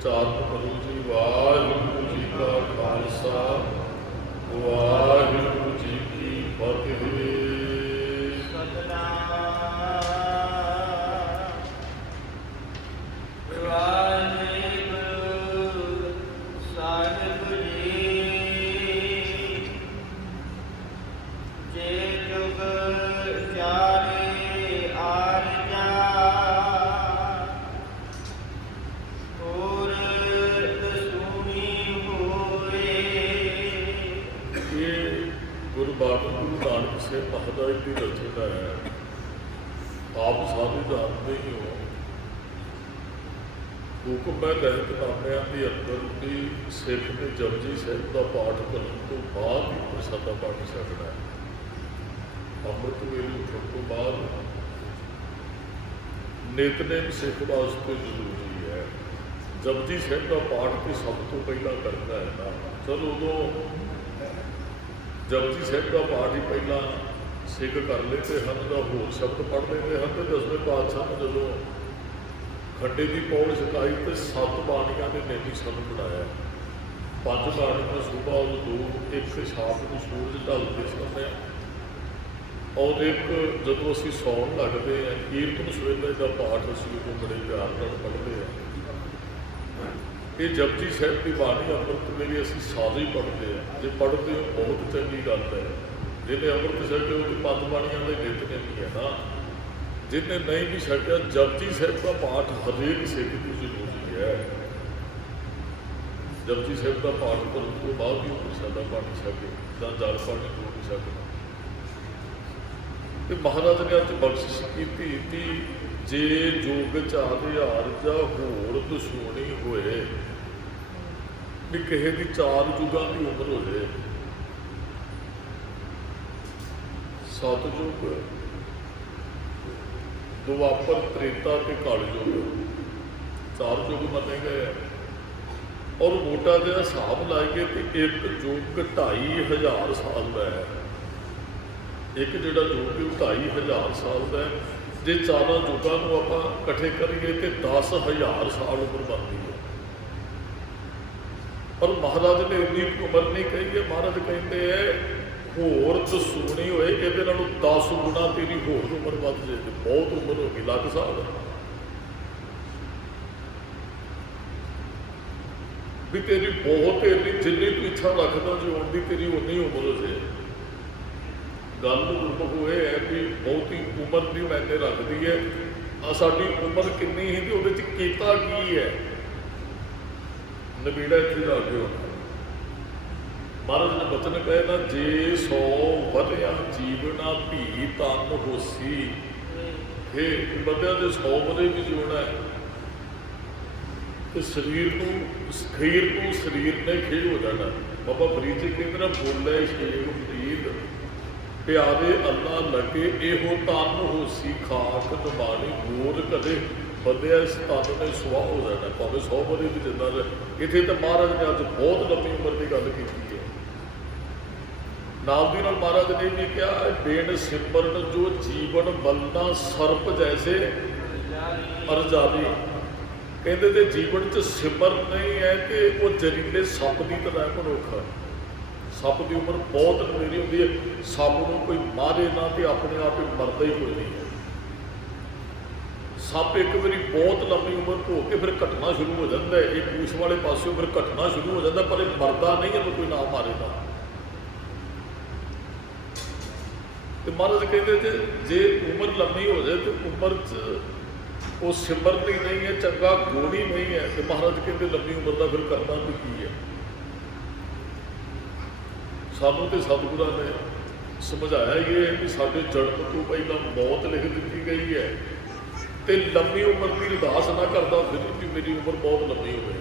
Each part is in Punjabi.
उच्चारण करो जी। वाहिगुरू जी का खालसा, वाहिगुरू जी की फतेह। वाहिगुरू साहिब जी, जे जुग चारे आरजा, और दसूनी होए। ये गुरबाणी गुरु नानक से महाराज की रचना है। आप सारे जानते ही हो, हुक्म रहतनामिਆਂ ਦੇ ਅੰਦਰ ਵੀ ਸਿੱਖ ਨੇ ਜਪਜੀ ਸਾਹਿਬ ਦਾ ਪਾਠ ਕਰਨ ਤੋਂ ਬਾਅਦ ਹੀ ਪ੍ਰਸਾਦਾ ਪਾਣੀ ਛਕਣਾ ਹੈ। ਅੰਮ੍ਰਿਤ ਵੇਲੇ ਉੱਠਣ ਤੋਂ ਬਾਅਦ ਨਿਤਨੇਮ ਸਿੱਖ ਵਾਸਤੇ ਜ਼ਰੂਰੀ ਹੈ। ਜਪਜੀ ਸਾਹਿਬ ਦਾ ਪਾਠ ਤੇ ਸਭ ਤੋਂ ਪਹਿਲਾਂ ਕਰਨਾ ਹੈ ਨਾ। ਚਲੋ ਉਦੋਂ ਜਪਜੀ ਸਾਹਿਬ ਦਾ ਪਾਠ ਹੀ ਪਹਿਲਾਂ ਸਿੱਖ ਕਰ ਲੈਂਦੇ ਹਨ ਜਾਂ ਹੋਰ ਸ਼ਬਦ ਪੜ੍ਹ ਲੈਂਦੇ ਹਨ। ਤੇ ਦਸਵੇਂ ਪਾਤਸ਼ਾਹ ਨੇ ਜਦੋਂ ਖੰਡੇ ਦੀ ਪੌੜ ਛਕਾਈ ਤੇ 7 ਬਾਣੀਆਂ ਦੇ ਨੇਮੀ ਸਾਨੂੰ ਬਣਾਇਆ। 5 ਬਾਣੀਆਂ ਸੁਬਾਹ ਔਰ 2, ਇੱਕ ਸ਼ਾਮ ਨੂੰ ਸੂਰਜ ਢਲਦੇ ਸਮੇਂ, ਔਰ ਇੱਕ ਜਦੋਂ ਅਸੀਂ ਸੌਣ ਲੱਗਦੇ ਹਾਂ। ਕੀਰਤਨ ਸਵੇਲੇ ਦਾ ਪਾਠ ਅਸੀਂ ਉਹ ਬੜੇ ਪਿਆਰ ਨਾਲ ਪੜ੍ਹਦੇ ਹਾਂ। ਇਹ ਜਪਜੀ ਸਾਹਿਬ ਦੀ ਬਾਣੀ ਅੰਮ੍ਰਿਤ ਵੇਲੇ ਅਸੀਂ ਸਾਰੇ ਹੀ ਪੜ੍ਹਦੇ ਹਾਂ। ਜੇ ਪੜ੍ਹਦੇ ਹੋ ਬਹੁਤ ਚੰਗੀ ਗੱਲ ਹੈ। ਜਿਹਨੇ ਅੰਮ੍ਰਿਤ ਛਕਿਆ ਉਹ 5 ਬਾਣੀਆਂ ਦੇ ਨਿਤਨੇਮੀ ਹੈ ਨਾ। ਜਿਹਨੇ ਨਹੀਂ ਵੀ ਛਕਿਆ, ਜਪਜੀ ਸਾਹਿਬ ਦਾ ਪਾਠ ਹਰੇਕ ਸਿੱਖ ਦੀ ਜ਼ਰੂਰੀ ਹੈ। ਜਪਜੀ ਸਾਹਿਬ ਦਾ ਪਾਠ ਕਰਨ ਤੋਂ ਬਾਅਦ ਹੀ ਪ੍ਰਸਾਦਾ ਪਾਣੀ ਛਕੇ ਜਾਂ ਜਲ ਪਾਣੀ ਜੋ ਵੀ ਛਕਣਾ। ਤੇ ਮਹਾਰਾਜ ਨੇ ਅੱਜ ਬਖਸ਼ਿਸ਼ ਕੀਤੀ ਕਿ ਜੇ ਜੋਗ ਚਾਹੇ ਆਰਜਾ, ਹੋਰ ਦੁਸ਼ਮਣੀ ਹੋਏ। ਵੀ ਕਿਸੇ ਦੀ 4 ਯੁੱਗਾਂ ਦੀ ਉਮਰ ਹੋ ਜਾਏ। ਸਤਿਯੁਗ, ਦੁਆਪਰ, ਤ੍ਰੇਤਾ ਤੇ ਕਲਯੁਗ, 4 ਯੁੱਗ ਮੰਨੇ ਗਏ। ਔਰ ਮੋਟਾ ਜਿਹਾ ਹਿਸਾਬ ਲਾਈਏ ਤੇ ਇੱਕ ਯੁੱਗ 2500 ਸਾਲ ਦਾ ਹੈ। ਇੱਕ ਜਿਹੜਾ ਯੁੱਗ 2500 ਸਾਲ ਦਾ ਹੈ। ਜੇ 4 ਯੁੱਗਾਂ ਨੂੰ ਆਪਾਂ ਇਕੱਠੇ ਕਰੀਏ ਤੇ 10,000 ਸਾਲ ਉਮਰ ਬਣਦੀ ਹੈ। ਪਰ ਮਹਾਰਾਜ ਨੇ ਇੰਨੀ ਉਮਰ ਨਹੀਂ ਕਹੀ ਹੈ। ਮਹਾਰਾਜ ਕਹਿੰਦੇ ਹੈ ਹੋਰ ਦਸੂਣੀ ਹੋਏ, ਇਹਦੇ ਨਾਲੋਂ 10 ਗੁਣਾ ਤੇਰੀ ਹੋਰ ਉਮਰ ਵੱਧ ਜੇ। ਤੇ ਬਹੁਤ ਉਮਰ ਹੋ ਗਈ, ਲੱਖ ਸਾਲ ਵੀ ਤੇਰੀ ਬਹੁਤ ਇੰਨੀ ਜਿੰਨੀ ਤੂੰ ਇੱਛਾ ਰੱਖਦਾ ਜਿਉਣ ਦੀ ਤੇਰੀ ਉਨੀ ਉਮਰ ਹੋ ਜੇ। ਗੱਲ ਗੁਰਮੁਖ ਇਹ ਹੈ ਵੀ ਬਹੁਤੀ ਉਮਰ ਦੀ ਮੈਨੇ ਰੱਖਦੀ ਹੈ। ਸਾਡੀ ਉਮਰ ਕਿੰਨੀ ਸੀ ਤੇ ਉਹਦੇ 'ਚ ਕੀਤਾ ਕੀ ਹੈ। ਨਬੀੜਾ ਇੱਥੇ ਜਾ ਕੇ ਹੋਣਾ। ਮਹਾਰਾਜ ਨੇ ਬਚਨ ਕਹੇ ਨਾ, ਜੇ 100 ਵਰਿਆ ਜੀਵਨਾ ਭੀ ਤਨ ਹੋਸੀ। ਇਹ ਬੰਦਿਆਂ ਦੇ 100 ਵਰੇ ਵੀ ਜਿਉਣਾ ਹੈ ਤੇ ਸਰੀਰ ਨੂੰ ਸਰੀਰ ਨੇ ਖੇਡ ਹੋ ਜਾਣਾ। ਬਾਬਾ ਫਰੀਦ ਜੀ ਕਹਿੰਦੇ ਨਾ, ਬੋਲੇ ਸ਼ੇਖ ਫਰੀਦ ਪਿਆਰੇ ਅੱਲਾ ਲੱਗੇ, ਇਹੋ ਤਨ ਹੋਸੀ ਖਾਕ ਦਬਾਣੀ ਗੋਰ ਕਦੇ ਬੰਦਿਆ ਇਸ ਤਨ ਨੇ ਸੁਆਹ ਹੋ ਜਾਣਾ। ਭਾਵੇਂ 100 ਵਰੇ ਵੀ ਜਿੰਦਾ ਰਹੇ। ਇੱਥੇ ਤਾਂ ਮਹਾਰਾਜ ਨੇ ਅੱਜ ਬਹੁਤ ਲੰਬੀ ਉਮਰ ਦੀ ਗੱਲ ਕੀਤੀ ਹੈ। ਨਾਲ ਦੀ ਨਾਲ ਮਹਾਰਾਜ ਨੇ ਵੀ ਕਿਹਾ, ਬੇਨ ਸਿਮਰਨ ਜੋ ਜੀਵਨ ਬਲਨਾ ਸਰਪ ਜੈਸੇ ਅਰਜਾਦੀ। ਕਹਿੰਦੇ ਤੇ ਜੀਵਨ 'ਚ ਸਿਮਰਨ ਨਹੀਂ ਹੈ ਕਿ ਉਹ ਜ਼ਹਿਰੀਲੇ ਸੱਪ ਦੀ ਤਰ੍ਹਾਂ ਮਨੁੱਖ। ਸੱਪ ਦੀ ਉਮਰ ਬਹੁਤ ਲੰਬੀ ਹੁੰਦੀ ਹੈ। ਸੱਪ ਨੂੰ ਕੋਈ ਮਾਰੇ ਨਾ ਤੇ ਆਪਣੇ ਆਪ ਹੀ ਮਰਦਾ ਹੀ ਕੋਈ ਨਹੀਂ ਹੈ। ਸੱਪ ਇੱਕ ਵਾਰੀ ਬਹੁਤ ਲੰਬੀ ਉਮਰ ਹੋ ਕੇ ਫਿਰ ਘਟਣਾ ਸ਼ੁਰੂ ਹੋ ਜਾਂਦਾ ਹੈ। ਇਹ ਪੂਛ ਵਾਲੇ ਪਾਸਿਓਂ ਫਿਰ ਘਟਣਾ ਸ਼ੁਰੂ ਹੋ ਜਾਂਦਾ, ਪਰ ਇਹ ਮਰਦਾ ਨਹੀਂ, ਇਹਨੂੰ ਕੋਈ ਨਾ ਮਾਰੇਗਾ। ਤੇ ਮਹਾਰਾਜ ਕਹਿੰਦੇ ਜੇ ਉਮਰ ਲੰਮੀ ਹੋ ਜਾਏ ਤੇ ਉਮਰ 'ਚ ਉਹ ਸਿਮਰਨੀ ਨਹੀਂ ਹੈ, ਚੰਗਾ ਗੁਣ ਹੀ ਨਹੀਂ ਹੈ। ਤੇ ਮਹਾਰਾਜ ਕਹਿੰਦੇ ਲੰਮੀ ਉਮਰ ਦਾ ਫਿਰ ਕਰਨਾ ਵੀ ਕੀ ਹੈ। ਸਾਨੂੰ ਤੇ ਸਤਿਗੁਰਾਂ ਨੇ ਸਮਝਾਇਆ ਹੀ ਹੈ ਵੀ ਸਾਡੇ ਜਨਮ ਤੋਂ ਪਹਿਲਾਂ ਮੌਤ ਲਿਖ ਦਿੱਤੀ ਗਈ ਹੈ। ਤੇ ਲੰਮੀ ਉਮਰ ਦੀ ਅਰਦਾਸ ਨਾ ਕਰਦਾ ਫਿਰ ਵੀ ਮੇਰੀ ਉਮਰ ਬਹੁਤ ਲੰਮੀ ਹੋਵੇ।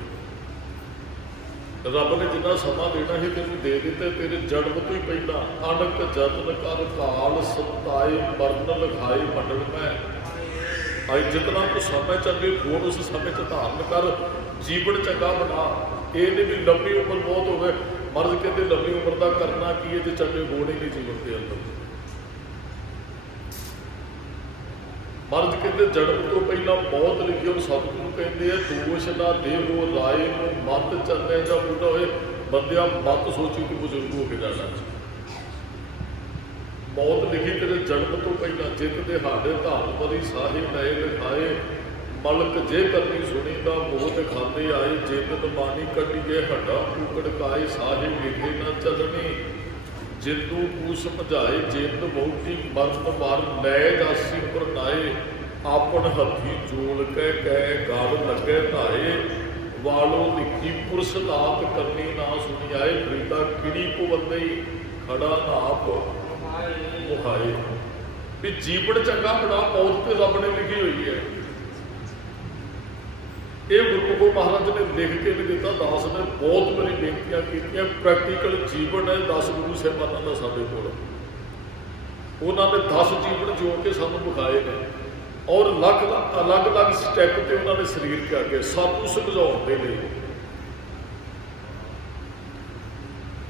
ਰੱਬ ਨੇ ਜਿੰਨਾ ਸਮਾਂ ਦੇਣਾ ਸੀ ਤੈਨੂੰ ਦੇ ਦਿੱਤਾ। ਤੇਰੇ ਜਨਮ ਤੋਂ ਹੀ ਪਹਿਲਾਂ ਅਣਕ ਜਤਨ ਕਰ ਕਾਲ ਸਤਾਏ ਮਰਨ ਲਿਖਾਏ ਮੰਡਲ ਮੈਂ। ਅੱਜ ਜਿਤਨਾ ਤੂੰ ਸਮੇਂ ਚੰਗੇ ਗੁਣ ਉਸ ਸਮੇਂ 'ਚ ਧਾਰਨ ਕਰ, ਜੀਵਨ ਚੰਗਾ ਬਣਾ। ਇਹ ਨਹੀਂ ਵੀ ਲੰਬੀ ਉਮਰ ਬਹੁਤ ਹੋਵੇ। ਮਰਦ ਕਹਿੰਦੇ ਲੰਬੀ ਉਮਰ ਦਾ ਕਰਨਾ ਕੀ ਹੈ ਜੇ ਚੰਗੇ ਗੁਣ ਹੀ ਨਹੀਂ ਜੀਵਨ ਦੇ ਅੰਦਰ। ਮਰਦ ਕਹਿੰਦੇ ਜਨਮ ਤੋਂ ਪਹਿਲਾਂ ਪਹਿਲਾਂ ਬਹੁਤ ਲਿਖੀ, ਉਹ ਸਤਿਗੁਰੂ ਕਹਿੰਦੇ ਆ ਦੋਸ਼ ਨਾ ਦੇਹੋ ਰਾਏ ਨੂੰ ਮਤ ਚੱਲੇ ਜਾਂ ਬੁੱਢਾ ਹੋਏ, ਬੰਦਿਆ ਮਤ ਸੋਚੀ ਕਿ ਬਜ਼ੁਰਗ ਹੋ ਕੇ ਜਾਣਾ। ਮੌਤ ਲਿਖੀ ਤੇਰੇ ਜਨਮ ਤੋਂ ਪਹਿਲਾਂ, ਜਿੱਤ ਦੇ ਹਾਡੇ ਧਾਮ ਬਰੀ ਸਾਹਿਬ ਨਏ ਲਿਖਾਏ, ਮਲਕ ਜੇ ਕਰਨੀ ਸੁਣੀ ਦਾ ਮੋਹ ਦਿਖਾਉਂਦੇ ਆਏ, ਜਿੰਦ ਬਾਣੀ ਕੱਢੀਏ ਹੱਡਾ ਕੁਕੜਕਾਏ, ਸਾਹਿਬ ਲਿਖੇ ਨਾ ਚੱਲਣੀ ਜਿੰਦੂ ਕੂ ਸਮਝਾਏ, ਜਿੰਦ ਬਹੁਤੀ ਮਰਨ ਮਰ ਲੈ ਜਾਸੀ ਪਰਨਾਏ, ਆਪਣ ਹੱਥੀ ਜੋਲ ਕੇ ਕਹਿ ਗਲ ਲੱਗੇ ਧਾਏ, ਵਾਲੋ ਲਿਖੀ ਪੁਰਸ਼ ਨਾਤ ਕਰਨੀ ਨਾ ਸੁਣੀ ਆਏ, ਫਰੀਦਾ ਕਿੜੀ ਪਵੰਦਈ ਖੜਾ ਨਾਪ ਮੁਹਾਏ। ਵੀ ਜੀਵਨ ਚੰਗਾ ਬਣਾ ਮੌਤ ਤੇ ਰੱਬ ਨੇ ਲਿਖੀ ਹੋਈ ਹੈ। ਇਹ ਗੁਰਮੁਖ ਮਹਾਰਾਜ ਨੇ ਲਿਖ ਕੇ ਵੀ ਦਿੱਤਾ। ਦਾਸ ਨੇ ਬਹੁਤ ਵਾਰੀ ਬੇਨਤੀਆਂ ਕੀਤੀਆਂ, ਪ੍ਰੈਕਟੀਕਲ ਜੀਵਨ ਹੈ 10 ਗੁਰੂ ਸਾਹਿਬਾਨਾਂ ਦਾ ਸਾਡੇ ਕੋਲ। ਉਹਨਾਂ ਨੇ 10 ਜੀਵਨ ਜੋ ਕੇ ਸਾਨੂੰ ਵਿਖਾਏ ਨੇ, ਔਰ ਅਲੱਗ-ਅਲੱਗ ਸਟੈਪ ਤੇ ਉਹਨਾਂ ਨੇ ਸਰੀਰ ਕੇ ਅੱਗੇ ਸਾਨੂੰ ਸਮਝਾਉਣ ਦੇ ਲਈ।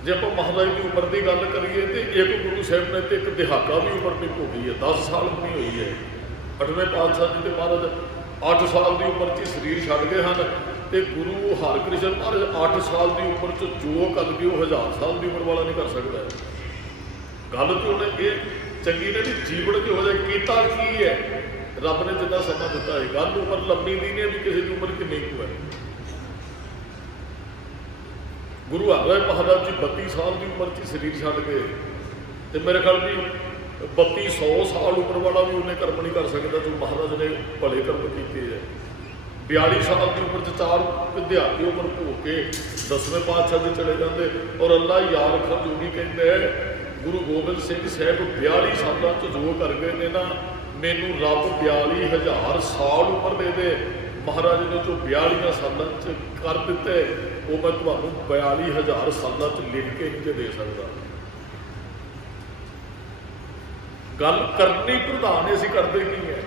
ਜੇ ਆਪਾਂ ਮਹਾਰਾਜ ਦੀ ਉਮਰ ਦੀ ਗੱਲ ਕਰੀਏ ਤੇ ਇੱਕ ਗੁਰੂ ਸਾਹਿਬ ਨੇ ਤੇ ਇੱਕ ਦਿਹਾਕਾ ਵੀ ਉਮਰ ਦੀ ਭੋਗੀ ਹੈ, 10 ਸਾਲ ਵੀ ਹੋਈ ਹੈ। 8ਵੇਂ ਪਾਤਸ਼ਾਹ ਜੀ ਦੇ ਮਹਾਰਾਜ 8 ਸਾਲ ਦੀ ਉਮਰ 'ਚ ਸਰੀਰ ਛੱਡ ਗਏ ਹਨ, ਤੇ ਗੁਰੂ ਹਰਕ੍ਰਿਸ਼ਨ ਮਹਾਰਾਜ 8 ਸਾਲ ਦੀ ਉਮਰ 'ਚ ਜੋ ਕਰ ਗਏ ਉਹ 1000 ਸਾਲ ਦੀ ਉਮਰ ਵਾਲਾ ਨਹੀਂ ਕਰ ਸਕਦਾ। ਗੱਲ ਤੇ ਉਹਨੇ ਇਹ ਚੰਗੀ ਨੇ ਵੀ ਜੀਵਨ ਜਿਹੋ ਜਿਹਾ ਕੀਤਾ ਕੀ ਹੈ, ਰੱਬ ਨੇ ਜਿੰਨਾ ਸਮਾਂ ਦਿੱਤਾ ਹੈ। ਗੱਲ ਉਮਰ ਲੰਬੀ ਦੀ ਨਹੀਂ ਵੀ ਕਿਸੇ ਦੀ ਉਮਰ ਕਿੰਨੀ ਕੁ ਹੈ। ਗੁਰੂ ਹਰਰਾਏ ਮਹਾਰਾਜ ਜੀ 32 ਸਾਲ ਦੀ ਉਮਰ 'ਚ ਸਰੀਰ ਛੱਡ ਗਏ, ਤੇ ਮੇਰੇ ਖਿਆਲ ਵੀ 3200 ਸਾਲ ਉਮਰ ਵਾਲਾ ਵੀ ਉਹਨੇ ਕਰਮ ਨਹੀਂ ਕਰ ਸਕਦਾ ਜੋ ਮਹਾਰਾਜ ਨੇ ਭਲੇ ਕਰਮ ਕੀਤੇ ਹੈ। 42 ਸਾਲ ਦੀ ਉਮਰ 'ਚ 4 ਵਿਦਿਆਰਥੀ ਉਮਰ ਭੋਗ ਕੇ 10ਵੇਂ ਪਾਤਸ਼ਾਹ ਦੇ ਚਲੇ ਜਾਂਦੇ। ਔਰ ਅੱਲਾ ਯਾਰ ਖਾਂ ਜੋਗੀ ਕਹਿੰਦੇ ਗੁਰੂ ਗੋਬਿੰਦ ਸਿੰਘ ਸਾਹਿਬ 42 ਸਾਲਾਂ 'ਚ ਜੋ ਕਰ ਗਏ ਨੇ ਨਾ, ਮੈਨੂੰ ਰੱਬ 42,000 ਸਾਲ ਉਮਰ ਦੇ ਦੇ। ਮਹਾਰਾਜ ਨੇ ਜੋ 42 ਸਾਲਾਂ 'ਚ ਕਰ ਦਿੱਤੇ, ਉਹ ਮੈਂ ਤੁਹਾਨੂੰ 42,000 ਸਾਲਾਂ 'ਚ ਲਿਖ ਕੇ ਨਹੀਂ ਦੇ ਸਕਦਾ। ਗੱਲ ਕਰਨੀ ਪ੍ਰਧਾਨ ਹੈ, ਅਸੀਂ ਕਰਦੇ ਕੀ ਹੈ।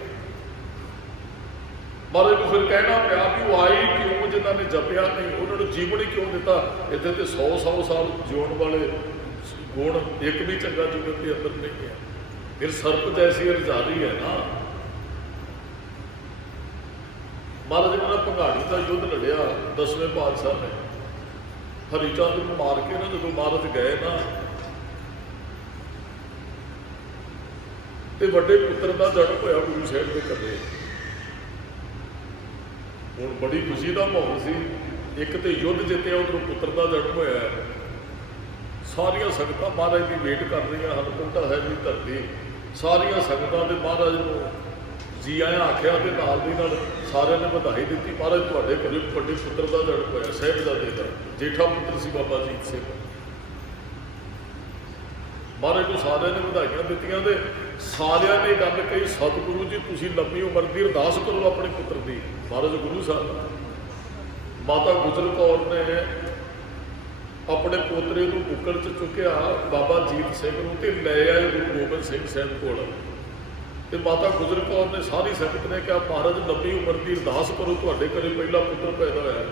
ਮਹਾਰਾਜ ਨੂੰ ਫਿਰ ਕਹਿਣਾ ਪਿਆ ਵੀ ਉਹ ਆਏ ਕਿਉਂ, ਜਿਨ੍ਹਾਂ ਨੇ ਜਪਿਆ ਨਹੀਂ ਉਹਨਾਂ ਨੂੰ ਜੀਵਨ ਹੀ ਕਿਉਂ ਦਿੱਤਾ। ਇੱਥੇ ਤੇ 100 ਸਾਲ ਜਿਉਣ ਵਾਲੇ ਗੁਣ ਇੱਕ ਵੀ ਚੰਗਾ ਜੀਵਨ ਦੇ ਅੰਦਰ ਨਹੀਂ ਹੈ। ਫਿਰ ਸਰਪ ਜੈਸੀ ਰਜ਼ਾਰੀ ਹੈ ਨਾ। ਮਹਾਰਾਜ ਨੇ ਭੰਗਾੜੀ ਦਾ ਯੁੱਧ ਲੜਿਆ 10ਵੇਂ ਪਾਤਸ਼ਾਹ ਨੇ। ਹਰੀਚੰਦ ਨੂੰ ਮਾਰ ਕੇ ਨਾ ਜਦੋਂ ਮਹਾਰਾਜ ਗਏ ਨਾ, ਤੇ ਵੱਡੇ ਪੁੱਤਰ ਦਾ ਜਨਮ ਹੋਇਆ ਗੁਰੂ ਸਾਹਿਬ ਦੇ ਘਰੇ। ਹੁਣ ਬੜੀ ਖੁਸ਼ੀ ਦਾ ਮਾਹੌਲ ਸੀ। ਇੱਕ ਤੇ ਯੁੱਧ ਜਿੱਤਿਆ, ਉਧਰੋਂ ਪੁੱਤਰ ਦਾ ਜਨਮ ਹੋਇਆ। ਸਾਰੀਆਂ ਸੰਗਤਾਂ ਮਹਾਰਾਜ ਦੀ ਵੇਟ ਕਰ ਰਹੀਆਂ ਹਨ। ਪਾਉਂਟਾ ਸਾਹਿਬ ਦੀ ਧਰਤੀ, ਸਾਰੀਆਂ ਸੰਗਤਾਂ ਦੇ ਮਹਾਰਾਜ ਨੂੰ ਜੀ ਆਇਆਂ ਆਖਿਆ, ਤੇ ਨਾਲ ਦੀ ਨਾਲ ਸਾਰਿਆਂ ਨੇ ਵਧਾਈ ਦਿੱਤੀ। ਮਹਾਰਾਜ ਤੁਹਾਡੇ ਘਰੇ ਵੱਡੇ ਪੁੱਤਰ ਦਾ ਜਨਮ ਹੋਇਆ, ਸਾਹਿਬਜ਼ਾਦੇ ਦਾ। ਜੇਠਾ ਪੁੱਤਰ ਸੀ ਬਾਬਾ ਅਜੀਤ ਸਿੰਘ। ਮਹਾਰਾਜ ਨੂੰ ਸਾਰਿਆਂ ਨੇ ਵਧਾਈਆਂ ਦਿੱਤੀਆਂ, ਤੇ ਸਾਰਿਆਂ ਨੇ ਗੱਲ ਕਹੀ, ਸਤਿਗੁਰੂ ਜੀ ਤੁਸੀਂ ਲੰਬੀ ਉਮਰ ਦੀ ਅਰਦਾਸ ਕਰੋ ਆਪਣੇ ਪੁੱਤਰ ਦੀ। ਮਹਾਰਾਜ ਗੁਰੂ ਸਾਹਿਬ ਮਾਤਾ ਗੁਜਰ ਕੌਰ ਨੇ ਆਪਣੇ ਪੋਤਰੇ ਨੂੰ ਬੁੱਕਲ 'ਚ ਚੁੱਕਿਆ ਬਾਬਾ ਅਜੀਤ ਸਿੰਘ ਨੂੰ, ਤੇ ਲੈ ਆਏ ਗੁਰੂ ਗੋਬਿੰਦ ਸਿੰਘ ਸਾਹਿਬ ਕੋਲ। ਤੇ ਮਾਤਾ ਗੁਜਰ ਕੌਰ ਨੇ ਸਾਰੀ ਸੰਗਤ ਨੇ ਕਿਹਾ, ਮਹਾਰਾਜ ਲੰਬੀ ਉਮਰ ਦੀ ਅਰਦਾਸ ਕਰੋ, ਤੁਹਾਡੇ ਘਰੇ ਪਹਿਲਾ ਪੁੱਤਰ ਪੈਦਾ ਹੋਇਆ।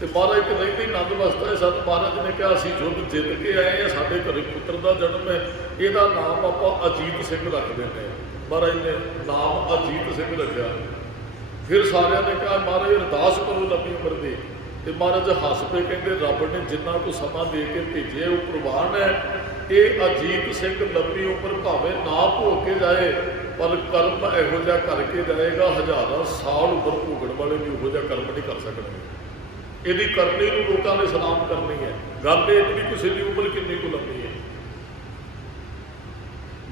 ਤੇ ਮਹਾਰਾਜ ਇੱਕ ਰਹਿੰਦੇ ਨੰਦ ਵਸਦਾ ਹੈ। ਸਾਨੂੰ ਮਹਾਰਾਜ ਨੇ ਕਿਹਾ ਅਸੀਂ ਯੁੱਧ ਜਿੱਤ ਕੇ ਆਏ ਹਾਂ, ਸਾਡੇ ਘਰੇ ਪੁੱਤਰ ਦਾ ਜਨਮ ਹੈ, ਇਹਦਾ ਨਾਮ ਆਪਾਂ ਅਜੀਤ ਸਿੰਘ ਰੱਖ ਦਿੰਦੇ ਹਾਂ। ਮਹਾਰਾਜ ਨੇ ਨਾਮ ਅਜੀਤ ਸਿੰਘ ਰੱਖਿਆ। ਫਿਰ ਸਾਰਿਆਂ ਨੇ ਕਿਹਾ ਮਹਾਰਾਜ ਅਰਦਾਸ ਕਰੋ ਲੰਬੀ ਉਮਰ ਦੀ। ਤੇ ਮਹਾਰਾਜ ਹੱਸ ਪਏ, ਕਹਿੰਦੇ ਰੱਬ ਨੇ ਜਿੰਨਾ ਕੋ ਸਮਾਂ ਦੇ ਕੇ ਭੇਜੇ ਉਹ ਪ੍ਰਵਾਨ ਹੈ। ਇਹ ਅਜੀਤ ਸਿੰਘ ਲੰਬੀ ਉਮਰ ਭਾਵੇਂ ਨਾ ਭੋਗ ਕੇ ਜਾਏ, ਪਰ ਕਰਮ ਇਹੋ ਜਿਹਾ ਕਰਕੇ ਜਾਏਗਾ, ਹਜ਼ਾਰਾਂ ਸਾਲ ਉਮਰ ਭੋਗਣ ਵਾਲੇ ਵੀ ਉਹੋ ਜਿਹਾ ਕਰਮ ਨਹੀਂ ਕਰ ਸਕਦੇ। ਇਹਦੀ ਕਰਨੀ ਨੂੰ ਲੋਕਾਂ ਨੇ ਸਲਾਮ ਕਰਨੀ ਹੈ। ਗੱਲ ਇਹ ਵੀ ਕਿਸੇ ਦੀ ਉਮਰ ਕਿੰਨੀ ਕੁ ਲੰਬੀ ਹੈ।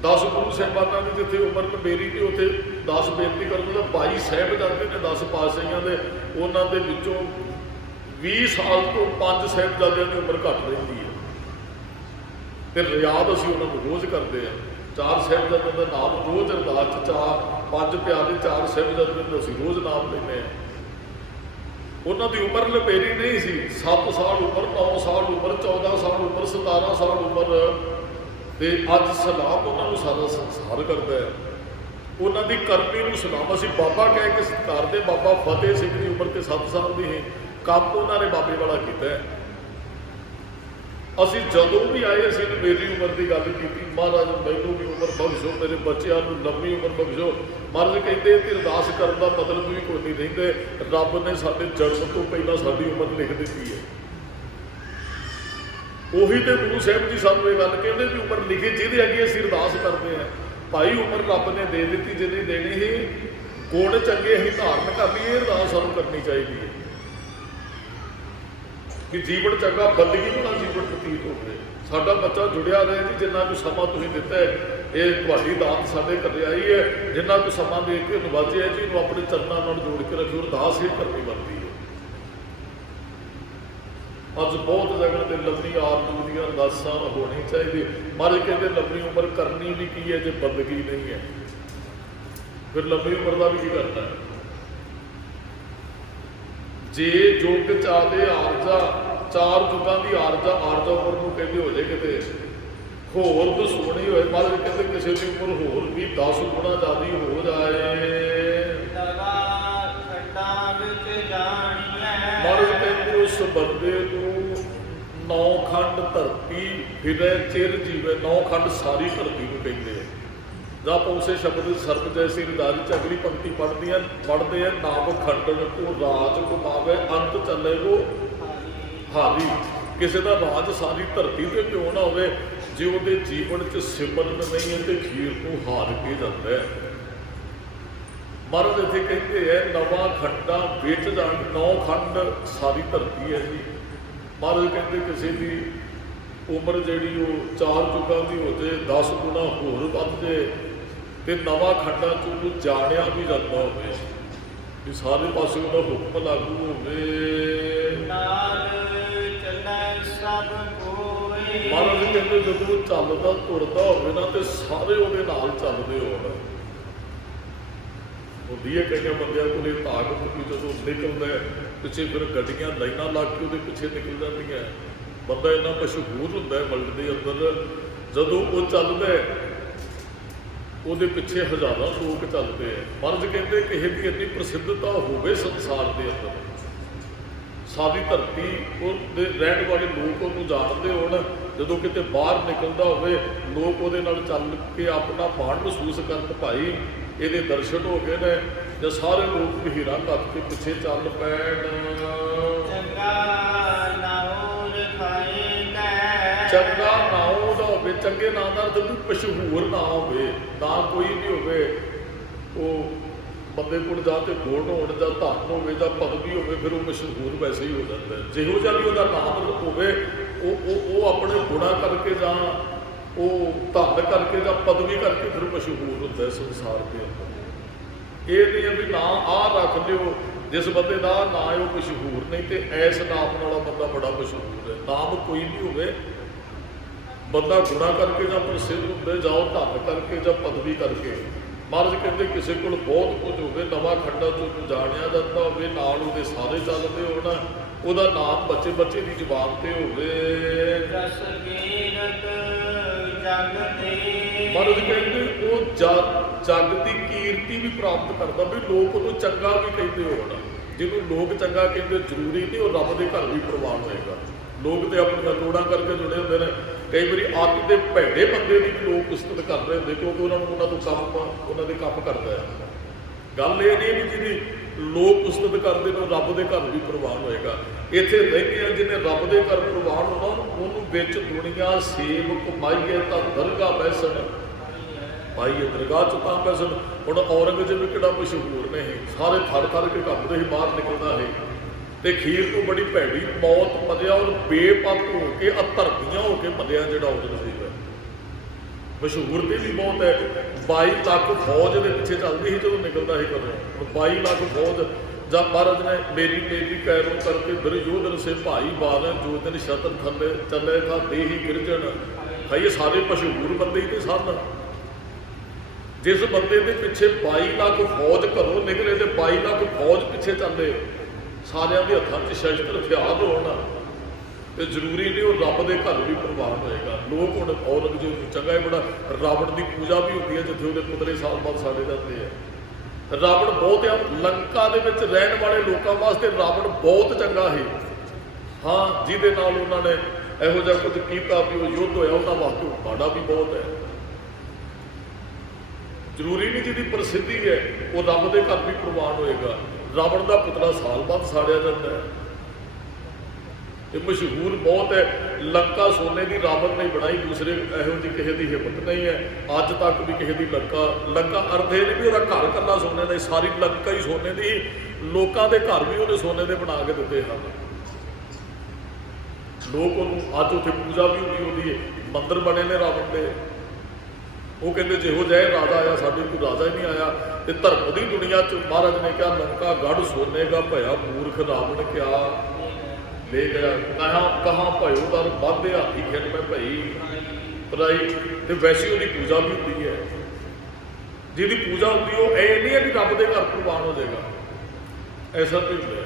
10 ਗੁਰੂ ਸਾਹਿਬਾਨਾਂ ਦੀ ਜਿੱਥੇ ਉਮਰ ਮੇਰੀ ਤੇ ਉੱਥੇ 10 ਬੇਨਤੀ ਕਰਨ ਦਾ 22 ਸਾਹਿਬਜ਼ਾਦੇ ਨੇ 10 ਪਾਤਸ਼ਾਹੀਆਂ ਦੇ, ਉਹਨਾਂ ਦੇ ਵਿੱਚੋਂ 20 ਸਾਲ ਤੋਂ 5 ਸਾਹਿਬਜ਼ਾਦਿਆਂ ਦੀ ਉਮਰ ਘੱਟ ਰਹਿੰਦੀ ਹੈ। ਤੇ ਰਿਆਦ ਅਸੀਂ ਉਹਨਾਂ ਨੂੰ ਰੋਜ਼ ਕਰਦੇ ਹਾਂ। 4 ਸਾਹਿਬਜ਼ਾਦਿਆਂ ਦਾ ਨਾਮ ਰੋਜ਼ ਅਰਦਾਸ 'ਚ 5 ਪਿਆਰੇ 4 ਸਾਹਿਬਜ਼ਾਦਿਆਂ ਦਾ ਅਸੀਂ ਰੋਜ਼ ਨਾਮ ਲੈਂਦੇ ਹਾਂ। ਉਹਨਾਂ ਦੀ ਉਮਰ ਲਪੇਰੀ ਨਹੀਂ ਸੀ। 7 ਸਾਲ ਉਮਰ, 9 ਸਾਲ ਉਮਰ, 14 ਸਾਲ ਉਮਰ, 17 ਸਾਲ ਉਮਰ, ਤੇ ਅੱਜ ਸਲਾਮ ਉਹਨਾਂ ਨੂੰ ਸਾਰਾ ਸੰਸਾਰ ਕਰਦਾ ਹੈ। ਉਹਨਾਂ ਦੀ ਕਰਨੀ ਨੂੰ ਸਲਾਮ ਅਸੀਂ ਬਾਬਾ ਕਹਿ ਕੇ ਸਤਿਕਾਰਦੇ। ਬਾਬਾ ਫਤਿਹ ਸਿੰਘ ਦੀ ਉਮਰ ਤੇ 7 ਸਾਲ ਦੀ ਹੈ। ਕੰਮ ਉਹਨਾਂ ਨੇ ਬਾਬੇ ਵਾਲਾ ਕੀਤਾ ਹੈ। ਅਸੀਂ ਜਦੋਂ ਵੀ ਆਏ ਅਸੀਂ ਨੇ ਮੇਰੀ ਉਮਰ ਦੀ ਗੱਲ ਕੀਤੀ, ਮਹਾਰਾਜ ਮੈਨੂੰ ਵੀ ਉਮਰ ਬਖਸ਼ੋ, ਮੇਰੇ ਬੱਚਿਆਂ ਨੂੰ ਲੰਮੀ ਉਮਰ ਬਖਸ਼ੋ। ਮਹਾਰਾਜ ਕਹਿੰਦੇ ਕਿ ਅਰਦਾਸ ਕਰਨ ਦਾ ਮਤਲਬ ਵੀ ਕੋਈ ਨਹੀਂ ਰਹਿੰਦੇ, ਰੱਬ ਨੇ ਸਾਡੇ ਜਨਮ ਤੋਂ ਪਹਿਲਾਂ ਸਾਡੀ ਉਮਰ ਲਿਖ ਦਿੱਤੀ ਹੈ। ਉਹੀ ਤੇ ਗੁਰੂ ਸਾਹਿਬ ਜੀ ਸਾਨੂੰ ਇਹ ਗੱਲ ਕਹਿੰਦੇ ਵੀ ਉਮਰ ਲਿਖੀ, ਜਿਹਦੇ ਅੱਗੇ ਅਸੀਂ ਅਰਦਾਸ ਕਰਦੇ ਹਾਂ। ਭਾਈ ਉਮਰ ਰੱਬ ਨੇ ਦੇ ਦਿੱਤੀ, ਜਿਹਨੇ ਦੇਣੀ ਸੀ, ਗੁਣ ਚੰਗੇ ਅਸੀਂ ਧਾਰਨ ਕਰ ਲਈਏ, ਅਰਦਾਸ ਸਾਨੂੰ ਕਰਨੀ ਚਾਹੀਦੀ ਹੈ ਕਿ ਜੀਵਨ ਚੰਗਾ, ਬੰਦਗੀ ਵਾਲਾ ਜੀਵਨ ਬਤੀਤ ਹੋਵੇ। ਸਾਡਾ ਬੱਚਾ ਜੁੜਿਆ ਰਹੇ ਜੀ, ਜਿੰਨਾ ਕੁ ਸਮਾਂ ਤੁਸੀਂ ਦਿੱਤਾ ਹੈ, ਇਹ ਤੁਹਾਡੀ ਦਾਤ ਸਾਡੇ ਘਰੇ ਆਈ ਹੈ, ਜਿੰਨਾ ਕੁ ਸਮਾਂ ਦੇ ਕੇ ਨਵਾਜਿਆ ਜੀ, ਇਹਨੂੰ ਆਪਣੇ ਚਰਨਾਂ ਨਾਲ ਜੋੜ ਕੇ ਰੱਖੋ। ਅਰਦਾਸ ਇਹ ਕਰਨੀ ਬਣਦੀ ਹੈ। ਅੱਜ ਬਹੁਤ ਜਗ੍ਹਾ ਤੇ ਲੰਮੀ ਆਰਜ਼ੂ ਦੀਆਂ ਅਰਦਾਸਾਂ ਹੋਣੀ ਚਾਹੀਦੀ। ਮਹਾਰਾਜ ਕਹਿੰਦੇ ਲੰਮੀ ਉਮਰ ਕਰਨੀ ਵੀ ਕੀ ਹੈ ਜੇ ਬੰਦਗੀ ਨਹੀਂ ਹੈ, ਫਿਰ ਲੰਮੀ ਉਮਰ ਦਾ ਵੀ ਕੀ ਕਰਨਾ ਹੈ। ਜੇ ਜੁਗ ਚਾਹਦੇ ਆਰਜਾ, 4 ਯੁੱਗਾਂ ਦੀ ਆਰਜਾ ਉਮਰ ਨੂੰ ਕਹਿੰਦੇ ਹੋ ਜੇ ਕਿਤੇ ਹੋਰ ਤੋਂ ਸੋਹਣੀ ਹੋਏ। ਮਹਾਰਾਜ ਕਹਿੰਦੇ ਕਿਸੇ ਦੀ ਉਮਰ ਹੋਰ ਵੀ 10 ਗੁਣਾ ਜ਼ਿਆਦਾ ਹੋ ਜਾਏ। ਮਹਾਰਾਜ ਕਹਿੰਦੇ ਉਸ ਬੰਦੇ ਨੂੰ 9 ਖੰਡ ਧਰਤੀ ਫਿਰੇ ਚਿਰ ਜੀਵੇ। 9 ਖੰਡ ਸਾਰੀ ਧਰਤੀ ਨੂੰ ਕਹਿੰਦੇ ਆ। ਜਾਂ ਆਪਾਂ ਉਸੇ ਸ਼ਬਦ ਸਰਬ ਜੈਸੀ ਰਦਾਰੀ ਚ ਅਗਲੀ ਪੰਕਤੀ ਪੜ੍ਹਦੇ ਆ, ਨਾਮ ਖੰਡਨ ਕੋ ਰਾਜ ਘੁਮਾਵੇ ਅੰਤ ਚੱਲੇ ਕੋ ਹਾਰੀ। ਕਿਸੇ ਦਾ ਰਾਜ ਸਾਰੀ ਧਰਤੀ ਤੇ ਕਿਉਂ ਨਾ ਹੋਵੇ, ਜੇ ਉਹਦੇ ਜੀਵਨ ਚ ਸਿਮਰਨ ਨਹੀਂ ਹੈ ਤੇ ਖੀਰ ਨੂੰ ਹਾਰ ਕੇ ਜਾਂਦਾ ਹੈ। ਮਹਾਰਾਜ ਇੱਥੇ ਕਹਿੰਦੇ ਹੈ ਨਵਾਂ ਖੰਡਾਂ ਵਿੱਚ ਜਾਣ। 9 ਖੰਡ ਸਾਰੀ ਧਰਤੀ ਹੈ ਜੀ। ਮਹਾਰਾਜ ਕਹਿੰਦੇ ਕਿਸੇ ਦੀ ਉਮਰ ਜਿਹੜੀ ਉਹ 4 ਯੁੱਗਾਂ ਦੀ ਹੋ ਜੇ, 10 ਗੁਣਾ ਹੋਰ ਵੱਧ ਜੇ, ਤੇ ਨਵਾਂ ਖੰਡਾਂ ਚ ਉਹਨੂੰ ਜਾਣਿਆ ਵੀ ਜਾਂਦਾ ਹੋਵੇ, ਵੀ ਸਾਰੇ ਪਾਸੇ ਉਹਦਾ ਹੁਕਮ ਲਾਗੂ ਹੋਵੇ। ਮਹਾਰਾਜ ਕਹਿੰਦੇ ਜਦੋਂ ਚੱਲਦਾ ਤੁਰਦਾ ਹੋਵੇ ਨਾ, ਤੇ ਸਾਰੇ ਉਹਦੇ ਨਾਲ ਚੱਲਦੇ ਹੋਣ। ਹੁੰਦੀ ਹੈ ਕਈਆਂ ਬੰਦਿਆਂ ਕੋਲ ਇਹ ਤਾਕਤ ਵੀ ਜਦੋਂ ਨਿਕਲਦਾ ਪਿੱਛੇ, ਫਿਰ ਗੱਡੀਆਂ ਲਾਈਨਾਂ ਲਾ ਕੇ ਉਹਦੇ ਪਿੱਛੇ ਨਿਕਲ ਜਾਂਦੀਆਂ। ਬੰਦਾ ਇੰਨਾ ਮਸ਼ਹੂਰ ਹੁੰਦਾ ਹੈ ਵਰਲਡ ਦੇ ਅੰਦਰ, ਜਦੋਂ ਉਹ ਚੱਲਦਾ ਉਹਦੇ ਪਿੱਛੇ ਹਜ਼ਾਰਾਂ ਲੋਕ ਚੱਲਦੇ ਆ। ਮਹਾਰਾਜ ਕਹਿੰਦੇ ਕਿਸੇ ਦੀ ਇੰਨੀ ਪ੍ਰਸਿੱਧਤਾ ਹੋਵੇ ਸੰਸਾਰ ਦੇ ਅੰਦਰ, ਸਾਰੀ ਧਰਤੀ ਉਹਦੇ ਰਹਿਣ ਵਾਲੇ ਲੋਕ ਉਹਨੂੰ ਜਾਣਦੇ ਹੋਣ, ਜਦੋਂ ਕਿਤੇ ਬਾਹਰ ਨਿਕਲਦਾ ਹੋਵੇ ਲੋਕ ਉਹਦੇ ਨਾਲ ਚੱਲ ਕੇ ਆਪਣਾ ਮਾਣ ਮਹਿਸੂਸ ਕਰਨ, ਭਾਈ ਇਹਦੇ ਦਰਸ਼ਨ ਹੋ ਗਏ ਨੇ, ਜਾਂ ਸਾਰੇ ਲੋਕ ਹੀਰਾ ਕੱਟ ਕੇ ਪਿੱਛੇ ਚੱਲ ਪੈਣ। ਚੰਗਾ ਨਾਮ ਦਾ ਹੋਵੇ, ਚੰਗੇ ਨਾਮ ਦਾ ਜਦੋਂ ਮਸ਼ਹੂਰ ਨਾ ਹੋਵੇ, ਨਾ ਕੋਈ ਵੀ ਹੋਵੇ, ਉਹ ਬੰਦੇ ਕੋਲ ਜਾਂ ਤੇ ਗੁਣ ਹੋਣ ਜਾਂ ਧਨ ਹੋਵੇ ਜਾਂ ਪਦਵੀ ਹੋਵੇ, ਫਿਰ ਉਹ ਮਸ਼ਹੂਰ ਵੈਸੇ ਹੀ ਹੋ ਜਾਂਦਾ। ਜਿਹੋ ਜਿਹਾ ਵੀ ਉਹਦਾ ਨਾਮ ਹੋਵੇ, ਉਹ ਆਪਣੇ ਗੁਣਾਂ ਕਰਕੇ ਜਾਂ ਉਹ ਧਨ ਕਰਕੇ ਜਾਂ ਪਦਵੀ ਕਰਕੇ ਫਿਰ ਮਸ਼ਹੂਰ ਹੁੰਦਾ ਸੰਸਾਰ ਦੇ ਅੰਦਰ। ਇਹ ਨਹੀਂ ਹੈ ਵੀ ਨਾ ਆਹ ਰੱਖ ਲਿਓ, ਜਿਸ ਬੰਦੇ ਦਾ ਨਾਂ ਹੈ ਉਹ ਮਸ਼ਹੂਰ ਨਹੀਂ, ਤੇ ਐਸ ਨਾਮ ਵਾਲਾ ਬੰਦਾ ਬੜਾ ਮਸ਼ਹੂਰ ਹੈ। ਨਾਮ ਕੋਈ ਵੀ ਹੋਵੇ, ਬੰਦਾ ਗੁਣਾ ਕਰਕੇ ਜਾਂ ਪ੍ਰਸਿੱਧ ਹੁੰਦੇ, ਜਾਂ ਉਹ ਧਨ ਕਰਕੇ ਜਾਂ ਪਦਵੀ ਕਰਕੇ। ਮਹਾਰਾਜ ਕਹਿੰਦੇ ਕਿਸੇ ਕੋਲ ਬਹੁਤ ਕੁਝ ਹੋਵੇ, ਨਵਾਂ ਖੰਡਾ ਤੋਂ ਜਾਣਿਆ ਜਾਂਦਾ ਹੋਵੇ, ਨਾਲ ਉਹਦੇ ਸਾਰੇ ਚੱਲਦੇ ਹੋਣ, ਉਹਦਾ ਨਾਮ ਬੱਚੇ ਬੱਚੇ ਦੀ ਜ਼ੁਬਾਨ ਤੇ ਹੋਵੇ। ਮਹਾਰਾਜ ਕਹਿੰਦੇ ਉਹ ਜਗ ਦੀ ਕੀਰਤੀ ਵੀ ਪ੍ਰਾਪਤ ਕਰਦਾ, ਵੀ ਲੋਕ ਉਹਨੂੰ ਚੰਗਾ ਵੀ ਕਹਿੰਦੇ ਹੋਣ। ਜਿਹਨੂੰ ਲੋਕ ਚੰਗਾ ਕਹਿੰਦੇ ਜ਼ਰੂਰੀ ਨਹੀਂ ਉਹ ਰੱਬ ਦੇ ਘਰ ਵੀ ਪ੍ਰਵਾਨ ਹੋਏਗਾ। ਲੋਕ ਤੇ ਆਪਣੀਆਂ ਲੋੜਾਂ ਕਰਕੇ ਜੁੜੇ ਹੁੰਦੇ ਨੇ। ਕਈ ਵਾਰੀ ਅੱਤ ਦੇ ਭੈੜੇ ਬੰਦੇ ਦੀ ਲੋਕ ਉਸਤਤ ਕਰ ਰਹੇ ਹੁੰਦੇ, ਕਿਉਂਕਿ ਉਹਨਾਂ ਤੋਂ ਕੰਮ, ਉਹਨਾਂ ਦੇ ਕੰਮ ਕਰਦਾ ਹੈ। ਗੱਲ ਇਹ ਨਹੀਂ ਵੀ ਜਿਹਦੀ ਲੋਕ ਉਸਤਤ ਕਰਦੇ ਨੇ ਰੱਬ ਦੇ ਘਰ ਵੀ ਪ੍ਰਵਾਨ ਹੋਏਗਾ। ਇੱਥੇ ਰਹਿੰਦੇ ਆ ਜਿਹਨੇ ਰੱਬ ਦੇ ਘਰ ਪ੍ਰਵਾਨ ਹੋਣਾ, ਉਹਨੂੰ ਵਿੱਚ ਦੁਨੀਆ ਸੇਵ ਕਮਾਈਏ ਤਾਂ ਦਰਗਾਹ ਬੈਸਣ, ਭਾਈ ਦਰਗਾਹ ਚ ਤਾਂ ਬੈਸਣ। ਹੁਣ ਔਰੰਗਜ਼ੇਬ ਕਿਹੜਾ ਮਸ਼ਹੂਰ ਨੇ, ਸਾਰੇ ਥੜ ਥੜ ਕੇ ਘੱਟਦੇ ਹੀ ਬਾਹਰ ਨਿਕਲਦਾ ਹੈ, ਤੇ ਖੀਰ ਤੋਂ ਬੜੀ ਭੈੜੀ ਮੌਤ ਮਰਿਆ, ਔਰ ਬੇਪੱਤ ਹੋ ਕੇ ਅਧਰਮੀਆਂ ਹੋ ਕੇ ਮਰਿਆ ਜਿਹੜਾ ਔਰੰਗਜ਼ੇਬ ਹੈ। ਮਸ਼ਹੂਰ ਤੇ ਵੀ ਬਹੁਤ ਹੈ। 22 ਲੱਖ ਫੌਜ ਦੇ ਪਿੱਛੇ ਚੱਲਦੀ ਸੀ ਜਦੋਂ ਨਿਕਲਦਾ ਸੀ ਘਰੋਂ। ਹੁਣ 22 ਲੱਖ ਫੌਜ, ਜਦ ਮਹਾਰਾਜ ਨੇ ਮੇਰੀ ਕੈਰੋਂ ਕਰਕੇ ਦੁਰਯੋਧਨ ਸੇ ਭਾਈ ਬਾਲ ਜੋ ਦਿਨ ਸ਼ਤਰ ਥੱਲੇ ਚੱਲੇ ਤਾਂ ਦੇਹੀ ਗਿਰਜਣ। ਭਾਈ ਇਹ ਸਾਰੇ ਮਸ਼ਹੂਰ ਬੰਦੇ ਹੀ ਤੇ ਸਨ। ਜਿਸ ਬੰਦੇ ਦੇ ਪਿੱਛੇ 22 ਲੱਖ ਫੌਜ ਘਰੋਂ ਨਿਕਲੇ ਤੇ 22 ਲੱਖ ਫੌਜ ਪਿੱਛੇ ਚੱਲੇ, ਸਾਰਿਆਂ ਦੇ ਹੱਥਾਂ 'ਚ ਸ਼ਸਤਰ ਹਥਿਆਰ ਹੋਣ, ਤੇ ਜ਼ਰੂਰੀ ਨਹੀਂ ਉਹ ਰੱਬ ਦੇ ਘਰ ਵੀ ਪ੍ਰਵਾਨ ਹੋਏਗਾ। ਲੋਕ ਹੁਣ ਔਰੰਗਜ਼ੇਬ ਨੂੰ ਚੰਗਾ ਹੀ ਬੜਾ, ਰਾਵਣ ਦੀ ਪੂਜਾ ਵੀ ਹੁੰਦੀ ਹੈ ਜਿੱਥੇ ਉਹਦੇ ਪੁਤਲੇ ਸਾਲ ਬਾਅਦ ਸਾੜੇ ਜਾਂਦੇ ਆ। ਰਾਵਣ ਬਹੁਤ ਆ, ਲੰਕਾ ਦੇ ਵਿੱਚ ਰਹਿਣ ਵਾਲੇ ਲੋਕਾਂ ਵਾਸਤੇ ਰਾਵਣ ਬਹੁਤ ਚੰਗਾ ਹੈ। ਹਾਂ, ਜਿਹਦੇ ਨਾਲ ਉਹਨਾਂ ਨੇ ਇਹੋ ਜਿਹਾ ਕੁਝ ਕੀਤਾ ਵੀ ਉਹ ਯੁੱਧ ਹੋਇਆ ਉਹਨਾਂ ਵਾਸਤੇ ਮਾੜਾ ਵੀ ਬਹੁਤ ਹੈ। ਜ਼ਰੂਰੀ ਨਹੀਂ ਜਿਹਦੀ ਪ੍ਰਸਿੱਧੀ ਹੈ ਉਹ ਰੱਬ ਦੇ ਘਰ ਵੀ ਕੁਰਬਾਨ ਹੋਏਗਾ। ਰਾਵਣ ਦਾ ਪੁਤਲਾ ਸਾਲ ਬਾਅਦ ਸਾੜਿਆ ਜਾਂਦਾ ਹੈ। ਇਹ ਮਸ਼ਹੂਰ ਬਹੁਤ ਹੈ। ਲੰਕਾ ਸੋਨੇ ਦੀ ਰਾਵਣ ਨੇ ਬਣਾਈ, ਦੂਸਰੇ ਇਹੋ ਜਿਹੀ ਕਿਸੇ ਦੀ ਹਿੰਮਤ ਨਹੀਂ ਹੈ ਅੱਜ ਤੱਕ ਵੀ ਕਿਸੇ ਦੀ। ਲੰਕਾ ਅਰਥ ਇਹ ਨਹੀਂ ਵੀ ਉਹਦਾ ਘਰ ਕੱਲਾ ਸੋਨੇ ਦਾ, ਸਾਰੀ ਲੰਕਾ ਹੀ ਸੋਨੇ ਦੀ। ਲੋਕਾਂ ਦੇ ਘਰ ਵੀ ਉਹਨੇ ਸੋਨੇ ਦੇ ਬਣਾ ਕੇ ਦਿੱਤੇ ਹਨ। ਲੋਕ ਉਹਨੂੰ ਅੱਜ ਉੱਥੇ ਪੂਜਾ ਵੀ ਹੁੰਦੀ ਉਹਦੀ, ਮੰਦਿਰ ਬਣੇ ਨੇ ਰਾਵਣ ਦੇ। ਉਹ ਕਹਿੰਦੇ ਜਿਹੋ ਜਿਹਾ ਰਾਜਾ ਆਇਆ ਸਾਡੇ ਕੋਈ ਰਾਜਾ ਹੀ ਨਹੀਂ ਆਇਆ। ਤੇ ਧਰਮ ਦੀ ਦੁਨੀਆ 'ਚ ਮਹਾਰਾਜ ਨੇ ਕਿਹਾ ਲੰਕਾ ਗੜ ਸੋਨੇ ਦਾ ਭਇਆ ਮੂਰਖ ਰਾਵਣ ਕਿਆ ਲੈ ਗਿਆ। ਕਹਾਂ ਭਇਓ ਦਰ ਬਾਧੇ ਹਾਥੀ ਖੇਡ ਮੈਂ ਭਈ ਪਰਾਈ। ਤੇ ਵੈਸੇ ਉਹਦੀ ਪੂਜਾ ਵੀ ਹੁੰਦੀ ਹੈ। ਜਿਹਦੀ ਪੂਜਾ ਹੁੰਦੀ ਉਹ ਇਹ ਨਹੀਂ ਹੈ ਕਿ ਰੱਬ ਦੇ ਘਰ ਕੁਰਬਾਨ ਹੋ ਜਾਏਗਾ, ਐਸਾ ਨਹੀਂ ਹੁੰਦਾ।